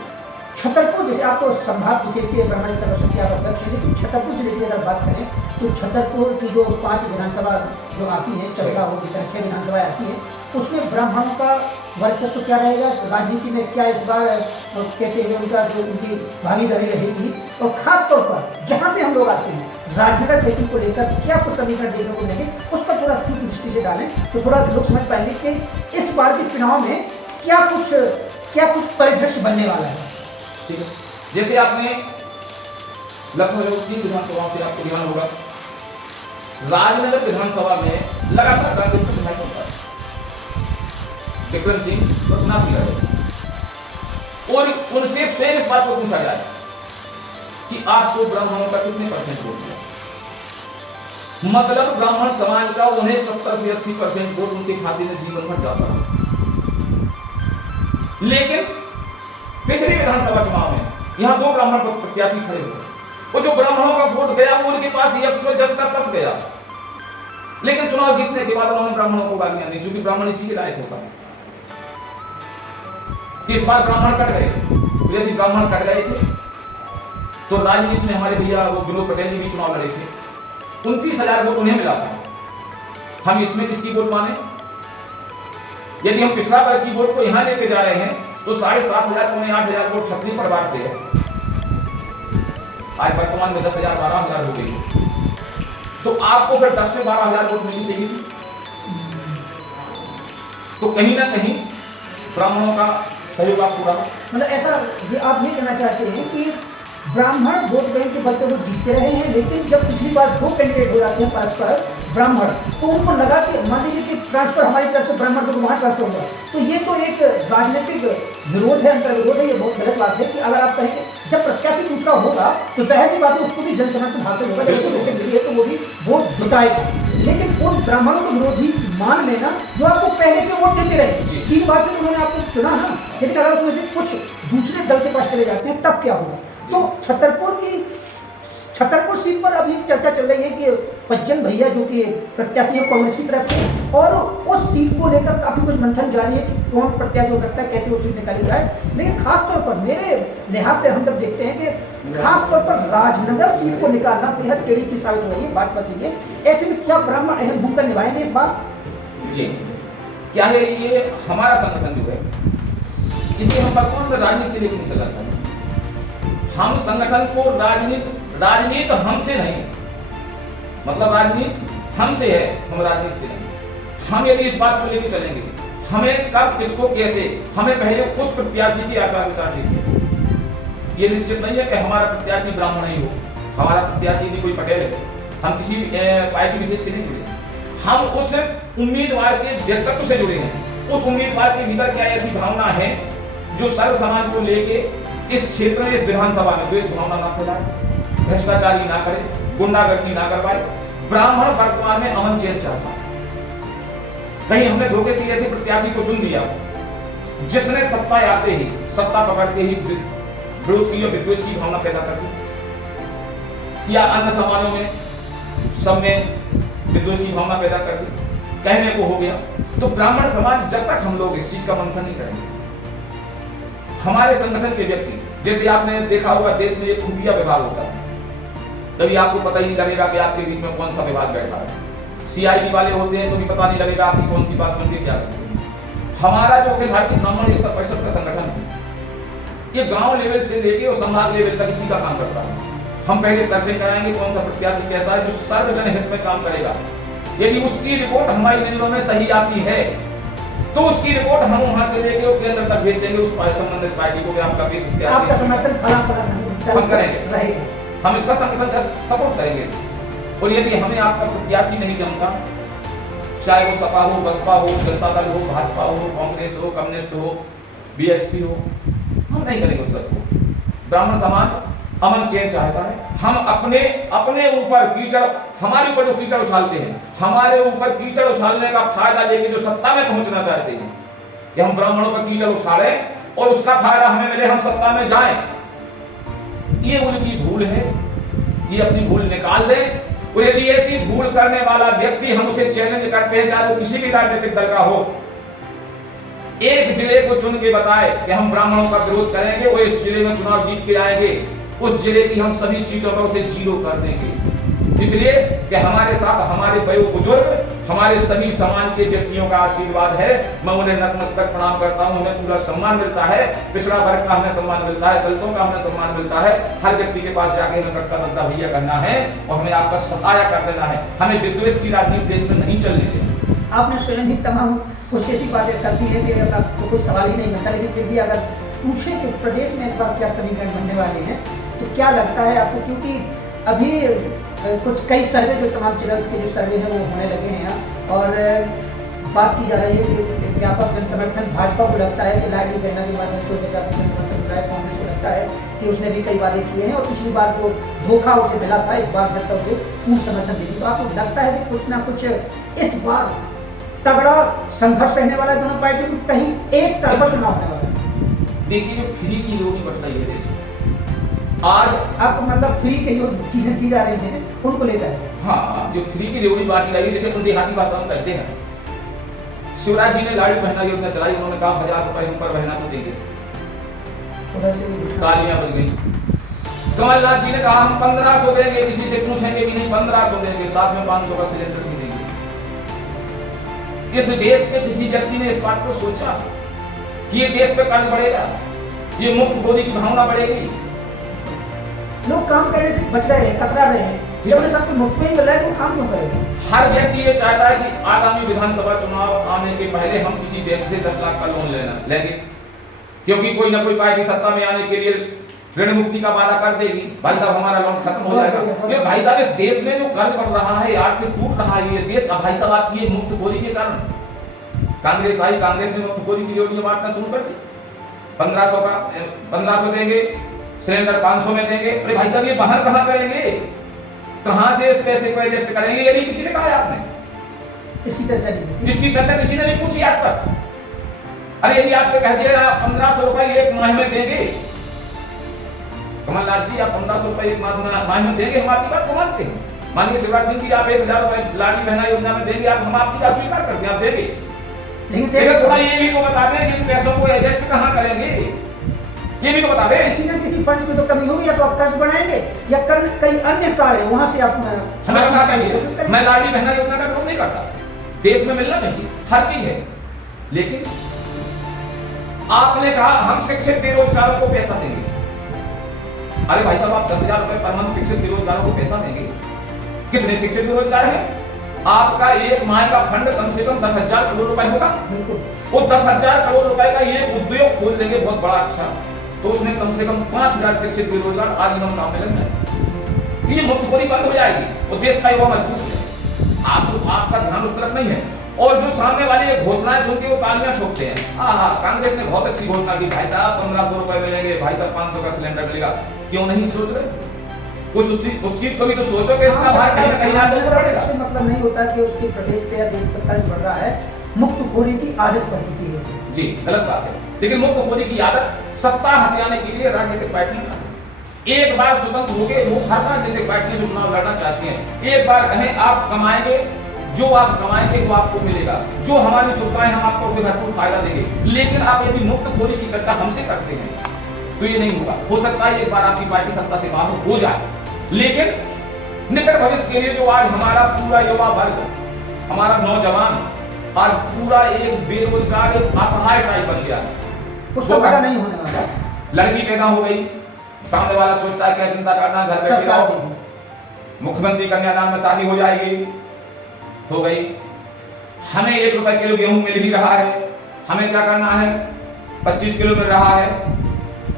छतरपुर जैसे आपको संभाग विशेष के ब्राह्मण तरफ से अध्यक्ष है, लेकिन छतरपुर जिले की अगर बात करें तो छतरपुर की जो 5 विधानसभा जो आती है, चौथा होगी 6 विधानसभा आती है, उसमें ब्राह्मणों का वर्चस्व क्या रहेगा, राजनीति में क्या इस बार कहते हैं उनका जो उनकी भागीदारी रहेगी, और खास तौर पर जहाँ से हम लोग आते हैं राजनगर तहसील को लेकर क्या कुछ समीकरण देखने को मिलेंगे, उस पर थोड़ा सूक्ष्म दृष्टि से डालें तो थोड़ा लोग समझ पाएंगे कि इस बार के चुनाव में क्या कुछ परिदृश्य बनने वाला है। ठीक है, जैसे आपने लखनऊ की विधानसभा से आपको ध्यान होगा, राजनगर विधानसभा में लगातार कांग्रेस का विधायक होता है, विक्रम सिंह तो चुनाव लड़ रहे, और उनसे सेम इस बात को पूछा जाए कि आपको ब्राह्मणों का कितने % वोट दिया, मतलब ब्राह्मण समाज का उन्हें 70 से 80% वोट उनके खाते में जीवन भर जाता है। लेकिन पिछले विधानसभा चुनाव में यहाँ 2 ब्राह्मण प्रत्याशी खड़े हुए, वो जो ब्राह्मणों का वोट गया वो उनके पास ही अब तो जस का तस गया, लेकिन चुनाव जीतने के बाद उन्होंने ब्राह्मणों को गालियां दी, क्योंकि ब्राह्मण इसी के लायक होता है। इस बार ब्राह्मण कट गए, तो यदि ब्राह्मण कट गए थे तो राजनीति में हमारे भैया वो विनोद पटेल जी भी चुनाव लड़े थे, 29,000 वोट उन्हें मिला था। हम इसमें किसकी वोट माने? यदि हम पिछड़ा वर्ग की वोट को यहां लेके जा रहे हैं तो 7,500 पौने 8,000 वोट क्षत्रिय परिवार से है। आज वर्तमान में 10,000 12,000 हो गई, तो आपको फिर 10 से 12,000 वोट मिलनी चाहिए थी। तो कहीं ना कहीं ब्राह्मणों का सहयोग आप पूरा, मतलब ऐसा आप ये कहना चाहते हैं कि ब्राह्मण वोट बैंक के बल पे वो जीतते रहे हैं, लेकिन जब पिछली बार 2 कैंडिडेट हो जाते हैं परस्पर ब्राह्मण, तो उनको लगा कि मान लीजिए कि ट्रांसफर हमारी तरफ से ब्राह्मण को वहाँ ट्रांसफर होगा, तो ये तो एक राजनीतिक विरोध है, अंतर विरोध है। ये बहुत गलत बात है कि अगर आप कहें कि जब प्रत्याशी दूसरा होगा तो जाहिर सी बात है उसको भी जन समर्थन हासिल होगा, जब उसको टिकट मिली है तो वो भी वोट जुटाएगा। लेकिन उन ब्राह्मणों को विरोधी मान लेना जो आपको पहले से वोट देते रहे, 3 बार से उन्होंने आपको चुना ना, लेकिन अगर उसमें से कुछ दूसरे दल के पास चले जाते हैं तब क्या होगा? तो छतरपुर सीट पर अभी चर्चा चल रही है कि पज्जन भैया जो कि प्रत्याशी है कांग्रेस की तरफ से, और उस सीट को लेकर काफी कुछ मंथन जारी है कि कौन प्रत्याशी हो सकता है, कैसे वो सीट निकाली जाए। लेकिन खासतौर पर मेरे लिहाज से हम जब देखते हैं कि खासतौर पर राजनगर सीट को निकालना बेहद टेढ़ी की साबित हो रही है भाजपा के लिए। ऐसे में क्या ब्राह्मण अहम भूमिका निभाएंगे इस बार? जी क्या है, ये हमारा संगठन जो है इसे हम वर्तमान में राजनीति से लेकर चला था। हम संगठन को राजनीति हमसे नहीं, मतलब राजनीति हमसे है, हम राजनीति से नहीं। हम यदि इस बात को लेकर चलेंगे, हमें कब किसको कैसे, हमें पहले उस प्रत्याशी की आचार विचार देखिए। ये निश्चित नहीं है कि हमारा प्रत्याशी ब्राह्मण ही हो, हमारा प्रत्याशी भी कोई पटेल है, हम किसी पार्टी विशेष से नहीं जुड़े, हम उस उम्मीदवार के व्यक्तित्व से जुड़े हैं। उस उम्मीदवार के भीतर क्या ऐसी भावना है जो सर्व समाज को लेके इस क्षेत्र में, इस विधानसभा में द्वेष भावना ना फैलाए, भ्रष्टाचारी ना करे, गुंडागर्दी ना करवाए। ब्राह्मण वर्तमान में अमन चैन चाहता है। कहीं हमने धोखे से ऐसे प्रत्याशी को चुन दिया जिसने सत्ता आते ही, सत्ता पकड़ते ही विरोध की और विद्वेष की भावना पैदा कर दी, या अन्य समाजों में सब में विद्वेष की भावना पैदा कर दी, कहने को हो गया। तो ब्राह्मण समाज जब तक हम लोग इस चीज का मंथन नहीं करेंगे, हमारे संगठन के व्यक्ति, जैसे आपने देखा होगा देश में एक खुफिया विभाग होता है, कभी आपको पता ही नहीं लगेगा कि आपके बीच में कौन सा विभाग बैठा है। सीआईडी वाले होते हैं तो भी पता नहीं लगेगा आपकी कौन सी बात सुन के क्या करते हैं। हमारा जो अखिल भारतीय ब्राह्मण एकता परिषद का संगठन है, ये गांव लेवल से लेके और संभाग लेवल तक इसी का काम करता है। हम पहले सर्वे कराएंगे कौन सा प्रत्याशी कैसा है जो सर्वजन हित में काम करेगा। यदि उसकी रिपोर्ट हमारी नजरों में सही आती है तो उसकी रिपोर्ट हम वहां से लेके और केंद्र तक भेज देंगे उस संबंधित पार्टी को कि आपका समर्थन हम करेंगे, हम इसका संगठन का सपोर्ट करेंगे। और यदि हमें आपका प्रत्याशी नहीं जमता, चाहे वो सपा हो, बसपा हो, जनता दल हो, भाजपा हो, कांग्रेस हो, कम्युनिस्ट हो, बीएसपी हो, हम नहीं करेंगे उसका सपोर्ट। ब्राह्मण समाज अमन चैन चाहता है। हम अपने ऊपर कीचड़, हमारे ऊपर जो कीचड़ उछालते हैं, हमारे ऊपर कीचड़ उछालने का फायदा लेके जो सत्ता में पहुंचना चाहते हैं, कि हम ब्राह्मणों पर कीचड़ उछालें और उसका फायदा हमें मिले, हम सत्ता में जाएं, ये उनकी भूल है। ये अपनी भूल निकाल दें। और यदि ऐसी भूल करने वाला व्यक्ति, हम उसे चैलेंज करते हैं, चाहे वो किसी भी राजनीतिक दल का हो, एक जिले को चुन के बताए कि हम ब्राह्मणों का विरोध करेंगे, वो इस जिले में चुनाव जीत के आएंगे, उस जिले की हम सभी सीटों पर उसे 0 कर देंगे। इसलिए कि हमारे साथ हमारे बड़े बुजुर्ग, हमारे सभी समाज के व्यक्तियों का आशीर्वाद है। मैं उन्हें नतमस्तक प्रणाम करता हूं, हमें पूरा सम्मान मिलता है। पिछड़ा वर्ग का हमें सम्मान मिलता है, दलितों का हमें सम्मान मिलता है। हर व्यक्ति के पास जाके हमें कट्टा दद्दा भैया करना है और हमें आपका सहायता कर देना है। हमें विद्वेष की राजनीति देश में नहीं चलने देनी। आपने स्वयं ही तमाम कुछ ऐसी बातें करती है कि आपको कोई सवाल ही नहीं बनता, लेकिन फिर भी अगर पूछे कि प्रदेश में इस बार क्या समीकरण बनने वाले हैं तो क्या लगता है आपको? क्योंकि अभी कुछ कई सर्वे जो तमाम चैनल्स के जो सर्वे हैं वो होने लगे हैं और बात की जा रही है कि व्यापक जन समर्थन भाजपा को लगता है कि लाडली बहना के बाद जन समर्थन मिला है। कांग्रेस को लगता है कि उसने भी कई वादे किए हैं और पिछली बार जो धोखा उसे मिला था, इस बार जनता उसे पूर्ण समर्थन देगी। तो आपको लगता है कि कुछ ना कुछ इस बार तगड़ा संघर्ष रहने वाला है दोनों पार्टियों में, कहीं एक तरफा चुनाव होने वाला है? देखिए जो फ्री की रोटी बट रही है देश में आज, आप मतलब फ्री के जो चीजें दी जा रही हैं उनको लेकर है। हाँ, जो फ्री की रेवड़ी बांटी रही है, जैसे अपन देहाती भाषा में कहते हैं। शिवराज जी ने लाडली बहना योजना चलाई, उन्होंने कहा 1000 रुपए हम पर बहना को देंगे, उधर से भी तालियां बज गई। कमलनाथ जी ने कहा हम 1500 देंगे, किसी से पूछेंगे भी नहीं, 1500 देंगे, साथ में 500 का सिलेंडर भी देंगे। इस देश के किसी व्यक्ति ने इस बात को सोचा कि ये देश पे कर्ज बढ़ेगा, ये मुफ्तखोरी की भावना बढ़ेगी। लोग काम करने से बच रहे हैं, कतरा रहे हैं, जब उन्हें सब कुछ मुफ्त में ही मिल रहा है तो वो काम क्यों करेंगे? हर व्यक्ति ये चाहता है कि आगामी विधानसभा चुनाव आने के पहले हम किसी बैंक से 10 लाख का लोन लेंगे, क्योंकि कोई ना कोई पार्टी सत्ता में आने के लिए ऋण मुक्ति का वादा कर देगी, भाई साहब हमारा लोन खत्म हो जाएगा। ये भाई साहब इस देश में जो कर्ज बढ़ रहा है, आर्थिक टूट रहा है ये देश, अब भाई साहब आपकी ये मुफ्तखोरी के कारण कांग्रेस आई, कांग्रेस ने मुफ्तखोरी की रोटियां बांटना शुरू कर दी। 1500 देंगे, सिलेंडर 500 में देंगे। अरे भाई साहब ये बाहर कहाँ करेंगे, कहाँ से इस पैसे को एडजस्ट करेंगे? ये नहीं किसी से कहा है आपने, इसकी चर्चा नहीं, इसकी चर्चा किसी ने नहीं पूछी आज तक। अरे यदि आपसे कह दिया 1500 रुपए एक माह में देंगे, कमलनाथ जी आप 1500 रुपए एक माह में देंगे, हम आपकी बात को मानते हैं। माननीय शिवराज सिंह जी आप 1000 रुपए लाडली बहना योजना में देंगे, आप हम आपकी बात स्वीकार करते हैं, आप देंगे। लेकिन थोड़ा ये भी तो बता दें कि इन पैसों को एडजस्ट कहाँ करेंगे, ये भी तो बता दें। किसी न किसी फंड में तो कमी होगी, या तो आप कर्ज बढ़ाएंगे या कई अन्य कार्य वहां से आप हमें बता देंगे। मैं लाडली बहना योजना का विरोध नहीं करता, देश में मिलना चाहिए, हर चीज है, लेकिन आपने कहा हम शिक्षित बेरोजगारों को पैसा देंगे। अरे भाई साहब आप 10,000 रुपए पर मंथ शिक्षित बेरोजगारों को पैसा देंगे, कितने शिक्षित बेरोजगार हैं? आपका एक माह का फंड कम से कम 10,000 करोड़ रुपए होगा। वो 10,000 करोड़ रुपए का ये उद्योग खोल देंगे बहुत बड़ा, अच्छा, तो उसमें कम से कम 5,000 शिक्षित बेरोजगार आज हम काम में लग जाएंगे, ये मुफ्तखोरी बंद हो जाएगी, वो देश का युवा मजबूत है। आपका ध्यान उस तरफ नहीं है, और जो सामने वाले ये घोषणाएं सुन के वो तालियां ठोकते हैं। हाँ, कांग्रेस ने बहुत अच्छी घोषणा की, भाई साहब 1500 रुपए मिलेंगे, भाई साहब 500 का सिलेंडर मिलेगा। क्यों नहीं सोच रहे? कुछ उस चीज को भी तो सोचो कि इसका भार कहीं ना कहीं आपको पड़ेगा। इससे मतलब नहीं होता कि उसके प्रदेश पे या देश पर कर्ज बढ़ रहा है, मुफ्तखोरी की आदत बन चुकी है। जी गलत बात है, लेकिन मुफ्तखोरी की आदत सत्ता हथियाने के लिए राजनीतिक पार्टी एक बार स्वतंत्र हो गए, वो हर राजनीतिक पार्टी में चुनाव लड़ना चाहती हैं। एक बार कहें आप कमाएंगे, जो आप कमाएंगे वो आपको मिलेगा, जो हमारी सुविधाएं हम आपको उससे भरपूर फायदा देंगे। लेकिन आप यदि मुफ्तखोरी की चर्चा हमसे करते हैं तो ये नहीं होगा। हो सकता है एक बार आपकी पार्टी सत्ता से बाहर हो जाए, लेकिन निकट भविष्य के लिए जो आज हमारा पूरा युवा वर्ग, हमारा नौजवान आज पूरा एक बेरोजगार, एक असहाय टाइप बन गया, उसको पता नहीं होने वाला। लड़की पैदा हो गई, सामने वाला सोचता है क्या चिंता करना, घर बैठे रहो, मुख्यमंत्री कन्यादान में शादी हो जाएगी, हो गई। हमें 1 रुपए किलो गेहूं मिल ही रहा है, हमें क्या करना है, 25 किलो मिल रहा है,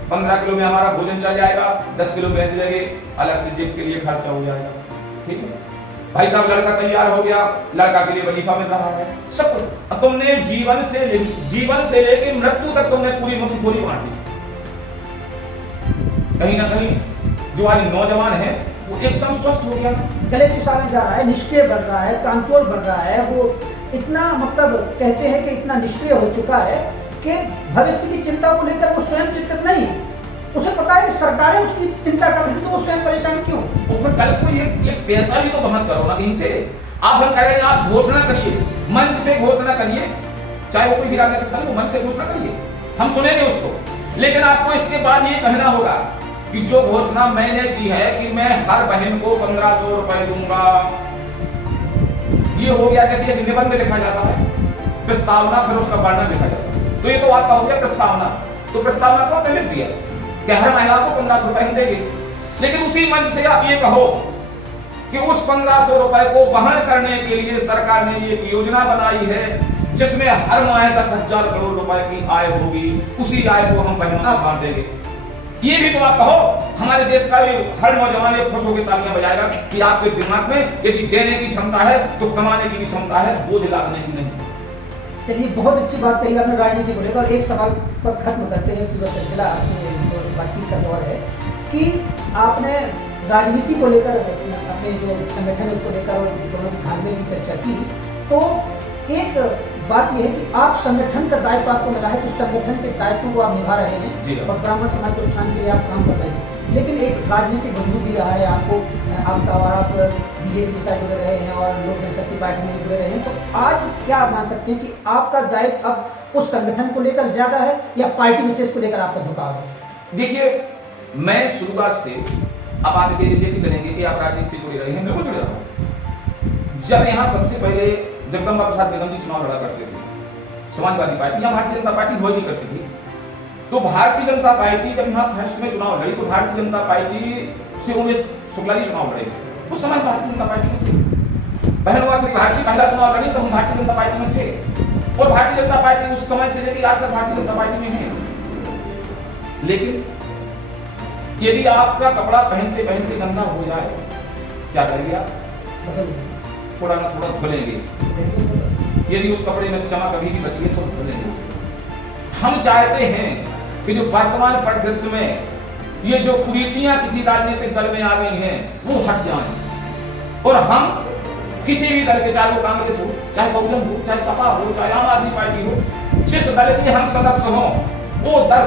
15 किलो में हमारा भोजन चल जाएगा, 10 किलो बेच लेंगे, अलग से जेब के लिए खर्चा हो जाएगा। ठीक है भाई साहब, लड़का तैयार हो गया, लड़का के लिए वजीफा मिल रहा है, सब कुछ। तुमने जीवन से लेकर मृत्यु तक तुमने पूरी मुफ्तखोरी बांट दी। कहीं ना कहीं जो आज नौजवान है वो एकदम स्वस्थ हो गया, गले पिसा में जा रहा है, निष्क्रिय बन रहा है, कामचोर बन रहा है। वो इतना मतलब कहते हैं कि इतना निष्क्रिय हो चुका है कि भविष्य की चिंता को लेकर वो स्वयं चिंतित नहीं है। उसे पता है कि सरकारें उसकी चिंता कर रही हैं, तो वो स्वयं परेशान क्यों? और फिर कल को ये पैसा भी तो बहन करो ना कहीं से। आप हम कह रहे हैं आप घोषणा करिए, मंच से घोषणा करिए, चाहे वो कोई भी राजनीतिक दल हो, मंच से घोषणा करिए, हम सुनेंगे उसको। लेकिन आपको इसके बाद ये कहना होगा कि जो घोषणा मैंने की है कि मैं हर बहन को 1500 रुपए दूंगा, ये हो गया जैसे निबंध में लिखा जाता है प्रस्तावना, फिर उसका वर्णन लिखा जाता है, तो ये तो आपका हो गया प्रस्तावना। तो प्रस्तावना को आपने लिख दिया कि हर महिला को 1500 रुपए देंगे, लेकिन उसी मंच से आप ये कहो कि उस 1500 रुपए को वहन करने के लिए सरकार ने एक योजना बनाई है जिसमें हर माह 10,000 करोड़ रुपए की आय होगी, उसी आय को हम बहनों को बांट देंगे। ये भी तो आप कहो, हमारे देश का हर नौजवान ये खुश होकर तालियां बजाएगा कि आपके दिमाग में यदि देने की क्षमता है तो कमाने की भी क्षमता है, बोझ लादने की नहीं। चलिए, बहुत अच्छी बात कही आपने राजनीति को लेकर। और एक सवाल पर खत्म करते हैं, पूरा सिलसिला आपकी बातचीत का दौर है कि आपने राजनीति को लेकर अपने जो संगठन है उसको लेकर और दोनों की धार्मिक की चर्चा की, तो एक बात यह है कि आप संगठन का दायित्व आपको मिला है, तो संगठन के दायित्व को आप निभा रहे जी हैं हाँ। और ब्राह्मण समाज के उत्थान के लिए आप काम कर रहे हैं। लेकिन एक राजनीतिक वजूद भी रहा है आपको, आप बीजेपी के साथ जुड़े रहे हैं और लोक जनशक्ति पार्टी में जुड़े रहे हैं, तो आज क्या आप मान सकते हैं कि आपका दायित्व अब उस संगठन को लेकर ज्यादा है या पार्टी विशेष को लेकर आपका झुकाव है? देखिए, मैं शुरुआत से, अब आप इसे लेके चलेंगे कि आप राजनीति से जुड़े रहे हैं, बिल्कुल जुड़े रहा हूं। जब यहाँ सबसे पहले जगदम्बा प्रसाद बेगम जी चुनाव लड़ा करते थे, समाजवादी पार्टी, यहाँ भारतीय जनता पार्टी हुआ नहीं करती थी, तो भारतीय जनता पार्टी जब यहाँ फर्स्ट में चुनाव लड़ी, तो भारतीय जनता पार्टी से उमेश शुक्ला जी चुनाव लड़े, उस समय भारतीय जनता पार्टी में थे। बहनवा श्री भारती पहला चुनाव लड़ी तो हम भारतीय जनता पार्टी में थे, और भारतीय जनता पार्टी उस समय से लेकर आज तक भारतीय जनता पार्टी में है। लेकिन यदि आपका कपड़ा पहनते पहनते गंदा हो जाए, क्या करेंगे आप? थोड़ा ना थोड़ा धुलेंगे। यदि उस कपड़े में चमक अभी भी बची है तो धुलेंगे। हम चाहते हैं कि जो वर्तमान परिदृश्य में ये जो कुरीतियां किसी राजनीतिक दल में आ गई हैं वो हट जाएं, और हम किसी भी दल के, चाहे वो कांग्रेस हो, चाहे बहुजन हो, चाहे सपा हो, चाहे आम आदमी पार्टी हो, जिस दल के हम सदस्य हों, वो दल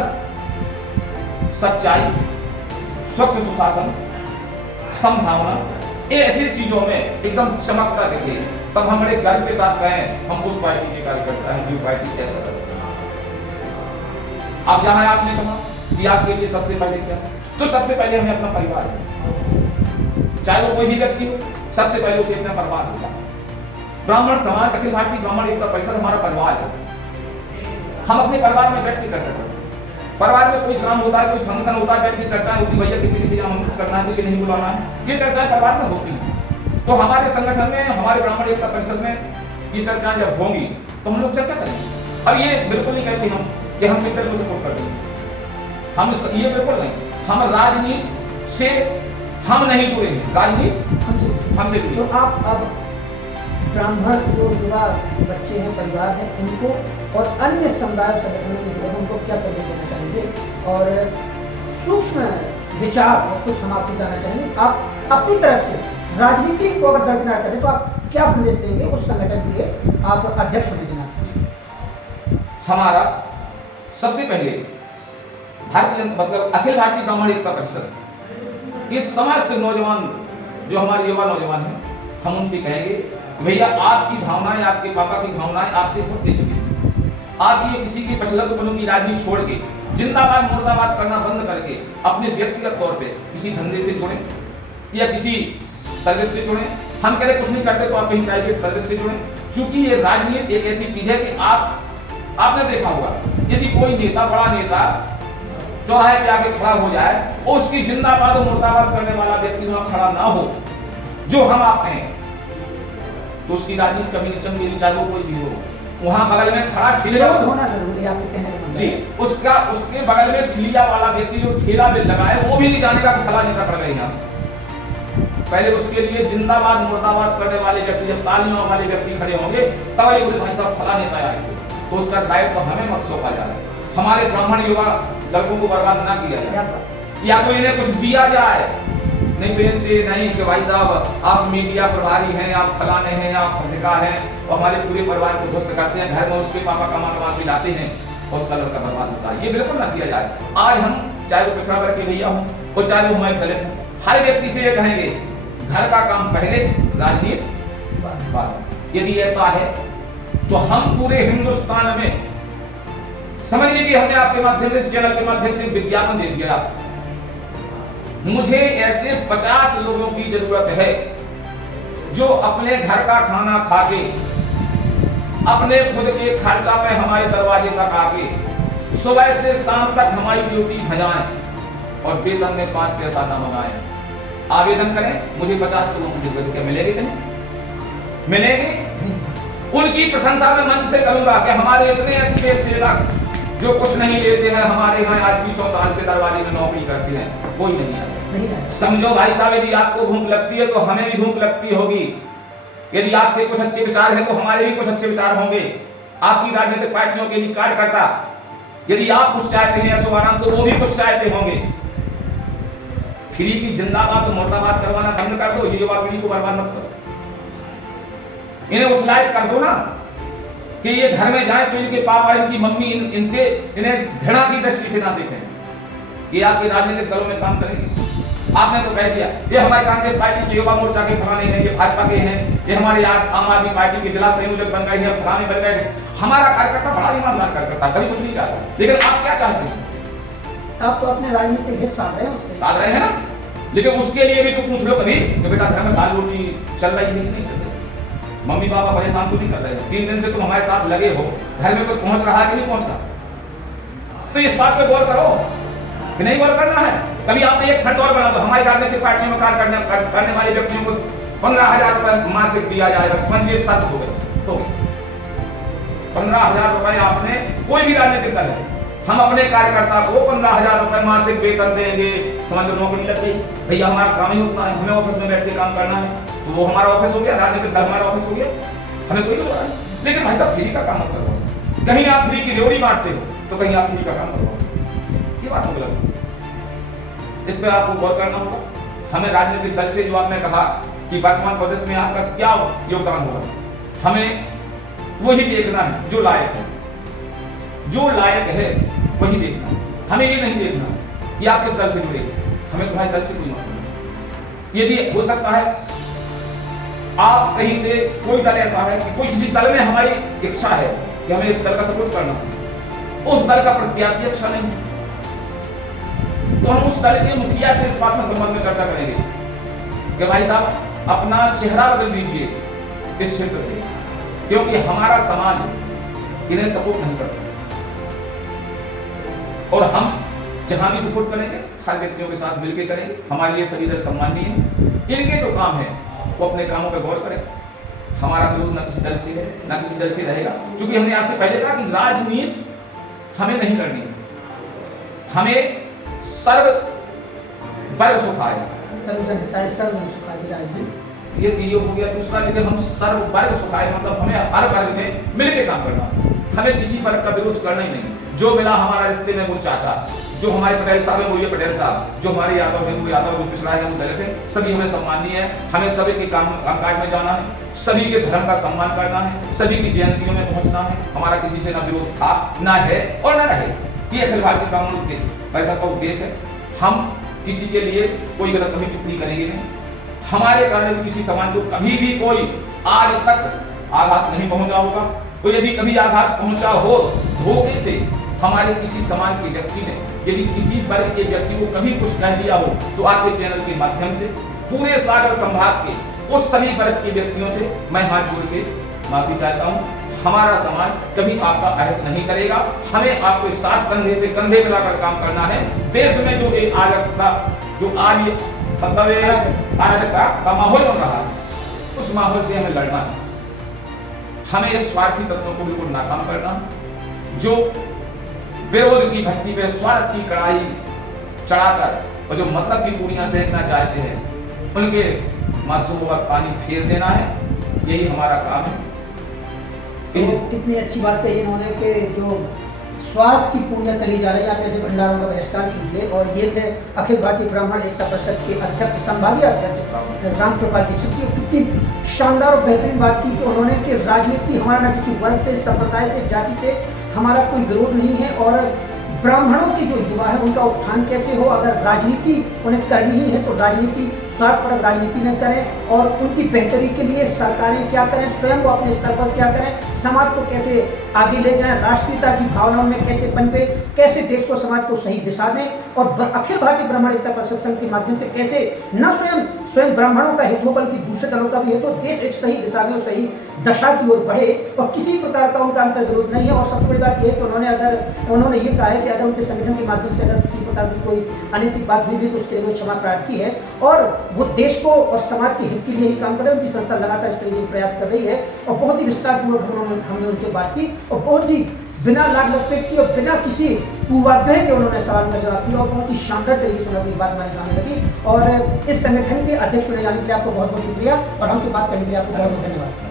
सच्चाई, स्वच्छ सुशासन, समभावना, ये ऐसी चीजों में एकदम चमकता दिखे, तब हम बड़े गर्व के साथ कहें हम उस पार्टी के कार्यकर्ता हैं जो पार्टी कैसा करती है। अब जहां आपने कहा कि आपके लिए सबसे पहले क्या, तो सबसे पहले हमें अपना परिवार है, चाहे वो कोई भी व्यक्ति हो, सबसे पहले उसे अपना परिवार होगा। ब्राह्मण समाज, अखिल भारतीय ब्राह्मण एकता परिषद हमारा परिवार है। हम अपने परिवार में बैठ के चर्चा करते हैं। परिवार में कोई काम होता है, कोई फंक्शन होता है, बैठ के चर्चा होती है, भैया किसी आमंत्रित करना है, किसी नहीं बुलाना है, ये चर्चाएं परिवार में होती है। तो हमारे संगठन में, हमारे ब्राह्मण एकता परिषद में ये चर्चाएं जब होंगी तो हम लोग चर्चा करेंगे। अब ये बिल्कुल नहीं कहते हम कि हम किस तरह को सपोर्ट कर रहे हैं, हम ये बिल्कुल नहीं, हम राजनीति से हम नहीं जुड़े हैं, राजनीति हमसे जुड़े। तो आप अब ब्राह्मण जो युवा बच्चे हैं, परिवार है, उनको और अन्य समुदाय संगठनों में जुड़े हैं, उनको क्या संदेश देना चाहेंगे? और सूक्ष्म विचार कुछ हम आपको जानना चाहेंगे, आप अपनी तरफ से राजनीति को अगर दरकिनार करें तो आप क्या संदेश देंगे उस संगठन के आप अध्यक्ष होने के नाते? हमारा सबसे पहले भारतीय मतलब अखिल भारतीय ब्राह्मण एकता परिषद, ये समस्त नौजवान जो हमारे युवा नौजवान हैं, हम उनसे कहेंगे भैया आपकी भावनाएं, आपके पापा की भावनाएं आपसे बहुत तेज हुई। आप ये किसी की पछलतपनों की राजनीति छोड़ के जिंदाबाद मुर्दाबाद करना बंद करके अपने व्यक्तिगत तौर पे किसी धंधे से जुड़ें या किसी सर्विस से जुड़ें। हम कह रहे कुछ नहीं करते तो आप कहीं प्राइवेट सर्विस से जुड़ें, क्योंकि ये राजनीति एक ऐसी चीज है कि आपने देखा होगा, यदि कोई नेता, बड़ा नेता चौराहे पे आके खड़ा हो जाए और उसकी जिंदाबाद और मुर्दाबाद करने वाला व्यक्ति वहां खड़ा ना हो, जो हम आप हैं, तो उसकी राजनीति कभी नहीं चलेगी, चाहे वो कोई भी हो। वहां बगल में खड़ा ठेला होना जरूरी है, आपके कहने का मतलब जी, उसके बगल में ठेला वाला व्यक्ति जो ठेला पे लगाए वो भी नहीं जानेगा कि फला नेता खड़ा है यहाँ। पहले उसके लिए जिंदाबाद मुर्दाबाद करने वाले व्यक्ति, जब तालियों वाले व्यक्ति खड़े होंगे तब ये बोले भाई साहब फला नेता आए थे, तो उसका दायित्व तो हमें मत सौंपा जा रहा है। हमारे ब्राह्मण युवा लड़कों को बर्बाद ना किया जाए, या तो इन्हें कुछ दिया जाए, नहीं पेन से नहीं कि भाई साहब आप मीडिया प्रभारी हैं, आप फलाने हैं, आप पत्रिका हैं, और हमारे पूरे परिवार को ध्वस्त करते हैं, घर में उसके पापा कमा के लाते हैं और उसका लड़का बर्बाद होता है। ये बिल्कुल ना किया जाए। आज हम चाहे वो पिछड़ा वर्ग के भैया हों और चाहे वो हमारे दलित हों, हर व्यक्ति से ये कहेंगे घर का काम पहले, राजनीति बाद। यदि ऐसा है तो हम पूरे हिंदुस्तान में समझ लीजिए, हमने आपके माध्यम से, इस चैनल के माध्यम से विज्ञापन दे दिया, मुझे ऐसे 50 लोगों की जरूरत है जो अपने घर का खाना खा के, अपने खुद के खर्चा में हमारे दरवाजे तक आके सुबह से शाम तक हमारी ड्यूटी भजाएं और वेतन में 5 पैसा न मंगाएं। आवेदन करें, मुझे 50 लोगों की जरूरत है, मिलेगी कि नहीं? मिलेगी। उनकी प्रशंसा में मंच से करूंगा कि हमारे इतने अच्छे सेवक जो कुछ नहीं लेते हैं, हमारे यहाँ आज 200 साल से दरवाजे में नौकरी करते हैं, कोई नहीं आता। समझो भाई साहब, यदि आपको भूख लगती है तो हमें भी भूख लगती होगी। यदि आपके कुछ अच्छे विचार हैं तो हमारे भी कुछ अच्छे विचार होंगे। आपकी राजनीतिक पार्टियों के लिए कार्यकर्ता, यदि आप कुछ चाहते हैं ऐशोआराम, तो वो भी कुछ चाहते होंगे। फ्री की जिंदाबाद तो मुर्दाबाद करवाना बंद कर दो, ये युवा पीढ़ी को बर्बाद मत करो, इन्हें उस लायक कर दो ना। कि ये घर में जाए तो इनके पापा इनकी मम्मी इनसे इन्हें घृणा की दृष्टि से ना देखें। ये आपके राजनीतिक दलों में काम करेंगे। आपने तो कह दिया ये हमारे कांग्रेस पार्टी के युवा मोर्चा के फलाने हैं, ये भाजपा के हैं, ये हमारे आम आदमी पार्टी के जिला संयोजक बन गए हैं, फलाने बन गए हैं। हमारा कार्यकर्ता बड़ा ईमानदार कार्यकर्ता, कभी कुछ नहीं चाहता। लेकिन आप क्या चाहते हैं? आप तो अपने राजनीतिक हित साध रहे हैं, साध रहे हैं ना, लेकिन उसके लिए भी तो पूछ लो कभी कि बेटा घर में दाल रोटी चल रही है नहीं चल रही, मम्मी पापा परेशान तो नहीं कर रहे हैं, 3 दिन से तुम हमारे साथ लगे हो, घर में कोई पहुंच रहा है कि नहीं पहुंच रहा? तो इस बात पे गौर करो कि नहीं गौर करना है। कभी आपने एक खंड और बना दो, हमारी राजनीतिक पार्टियों में कार्य करने वाले व्यक्तियों को 15,000 रुपए मासिक दिया जाएगा, समझिए शर्त हो गई। तो 15,000 रुपए आपने कोई भी राजनीतिक दल है, हम अपने कार्यकर्ता को 15,000 रुपए मासिक वेतन देंगे, समझ लो नौकरी लग गई। भैया हमारा काम ही उतना है, हमें ऑफिस में बैठ के काम करना है, तो वो हमारा ऑफिस हो गया, राजनीतिक दल हमारा ऑफिस हो गया, हमें कोई नहीं। लेकिन भाई साहब फ्री का काम मत करो, कहीं आप फ्री की रेवड़ी बांटते हो तो कहीं आप फ्री का काम करो, ये बात हो गलत। इस पे आपको गौर करना होगा। हमें राजनीतिक दल से जो आपने कहा कि वर्तमान प्रदेश में आपका क्या योगदान होगा, हमें वही देखना है जो लायक है, जो लायक है वही देखना है। हमें ये नहीं देखना कि आप किस दल से जुड़े, हमें तुम्हारे दल से कोई मतलब नहीं। यदि हो सकता है आप कहीं से कोई दल ऐसा है कि कोई किसी दल में हमारी इच्छा है कि हमें इस दल का सपोर्ट करना, उस दल का प्रत्याशी अच्छा नहीं, तो हम उस दल के मुखिया से इस बात में संबंध में चर्चा करेंगे कि भाई साहब अपना चेहरा बदल दीजिए इस क्षेत्र से, क्योंकि हमारा समाज इन्हें सपोर्ट नहीं करता। और हम जहां भी सपोर्ट करेंगे हर व्यक्तियों के साथ मिलकर करेंगे, हमारे लिए सभी दल सम्माननीय है। इनके जो काम है वो अपने कामों पर गौर करें। हमारा विरोध न किसी दल से है न किसी दल से रहेगा, क्योंकि हमने आपसे पहले कहा कि राजनीति हमें नहीं करनी, हमें सर्व वर्ग सुखाए, ये हो गया दूसरा। लेकिन हम सर्व वर्ग सुखाए मतलब हमें हर वर्ग में मिलकर काम करना, हमें किसी वर्ग का विरोध करना ही नहीं। जो मिला हमारा रिश्ते में वो चाचा, जो हमारे पटेल साहब है वो ये पटेल साहब, जो हमारे यादव है वो यादव, जो पिछड़ा है वो दलित है, सभी हमें सम्माननीय है। हमें सभी के कामकाज में जाना है, सभी के धर्म का सम्मान करना है, सभी की जयंतियों में पहुंचना है। हमारा किसी से ना विरोध था, ना है और ना रहे। ये अखिल भारतीय ब्राह्मण के परिषद का उद्देश्य है। हम किसी के लिए कोई गलत कभी टिप्पणी करेंगे नहीं, हमारे कारण किसी समाज को कभी भी कोई आज तक आघात नहीं पहुंचा होगा। तो यदि कभी आघात पहुंचा हो धोखे से हमारे किसी समाज के व्यक्ति ने, यदि किसी वर्ग के व्यक्ति को कभी कुछ कह दिया हो, तो आपके चैनल के माध्यम से पूरे सागर संभाग के उस सभी वर्ग के व्यक्तियों से मैं हाथ जोड़ के माफी चाहता हूँ। हमारा समाज कभी आपका अहित नहीं करेगा, हमें आपके साथ कंधे से कंधे मिलाकर काम करना है। देश में जो एक अराजकता, जो आज मतलब अराजकता का माहौल बन रहा है, उस माहौल से हमें लड़ना है। हमें इस स्वार्थी तत्वों को बिल्कुल नाकाम करना, जो विरोध की भट्टी पे स्वार्थ की कड़ाई चढ़ाकर और जो मतलब की पूरियां सेकना चाहते हैं, उनके मासूम पर पानी फेर देना है, यही हमारा काम है। तो कितनी अच्छी बात कही इन्होंने कि जो स्वार्थ की पूर्णिया तली जा रही है, आप ऐसे भंडारों का बहिष्कार कीजिए। और ये थे अखिल भारतीय ब्राह्मण एकता परिषद के अध्यक्ष, संभागीय अध्यक्ष रामकृपाल दीक्षित जी। कितनी शानदार और बेहतरीन बात की कि उन्होंने कि राजनीति हमारा न किसी वर्ग से, संप्रदाय से, जाति से हमारा कोई विरोध नहीं है, और ब्राह्मणों की जो युवा है उनका उत्थान कैसे हो, अगर राजनीति उन्हें करनी ही है तो राजनीति स्वार्थपरक राजनीति न करें, और उनकी बेहतरी के लिए सरकारें क्या करें, स्वयं वो अपने स्तर पर क्या करें, समाज को कैसे आगे ले जाएं, राष्ट्रीयता की भावनाओं में कैसे पनपे, कैसे देश को, समाज को सही दिशा दें, और अखिल भारतीय ब्राह्मण एकता परिषद संघ के माध्यम से कैसे न स्वयं ब्राह्मणों का हित हो बल्कि दूसरे दलों का भी है, तो देश एक सही दिशा में और सही दशा की ओर बढ़े, और किसी प्रकार का उनका अंतर विरोध नहीं है। और सबसे बड़ी बात यह है कि उन्होंने ये कहा है कि अगर उनके संगठन के माध्यम से अगर किसी प्रकार की कोई अनैतिक बात हुई तो उसके लिए वो क्षमा प्रार्थी है, और वो देश को और समाज के हित के लिए ही काम करे। उनकी संस्था लगातार इस तरीके के प्रयास कर रही है, और बहुत ही विस्तारपूर्वक हमने उनसे बात की, और बहुत ही बिना लाग लपेट की और बिना किसी पूर्वाग्रह के उन्होंने सवाल का जवाब दिया, और बहुत ही शानदार तरीके से अपनी बात हमारे सामने रखी। और इस संगठन के अध्यक्ष चुने जाने के लिए आपको बहुत बहुत शुक्रिया, और हमसे बात करने के लिए आपको बहुत बहुत धन्यवाद।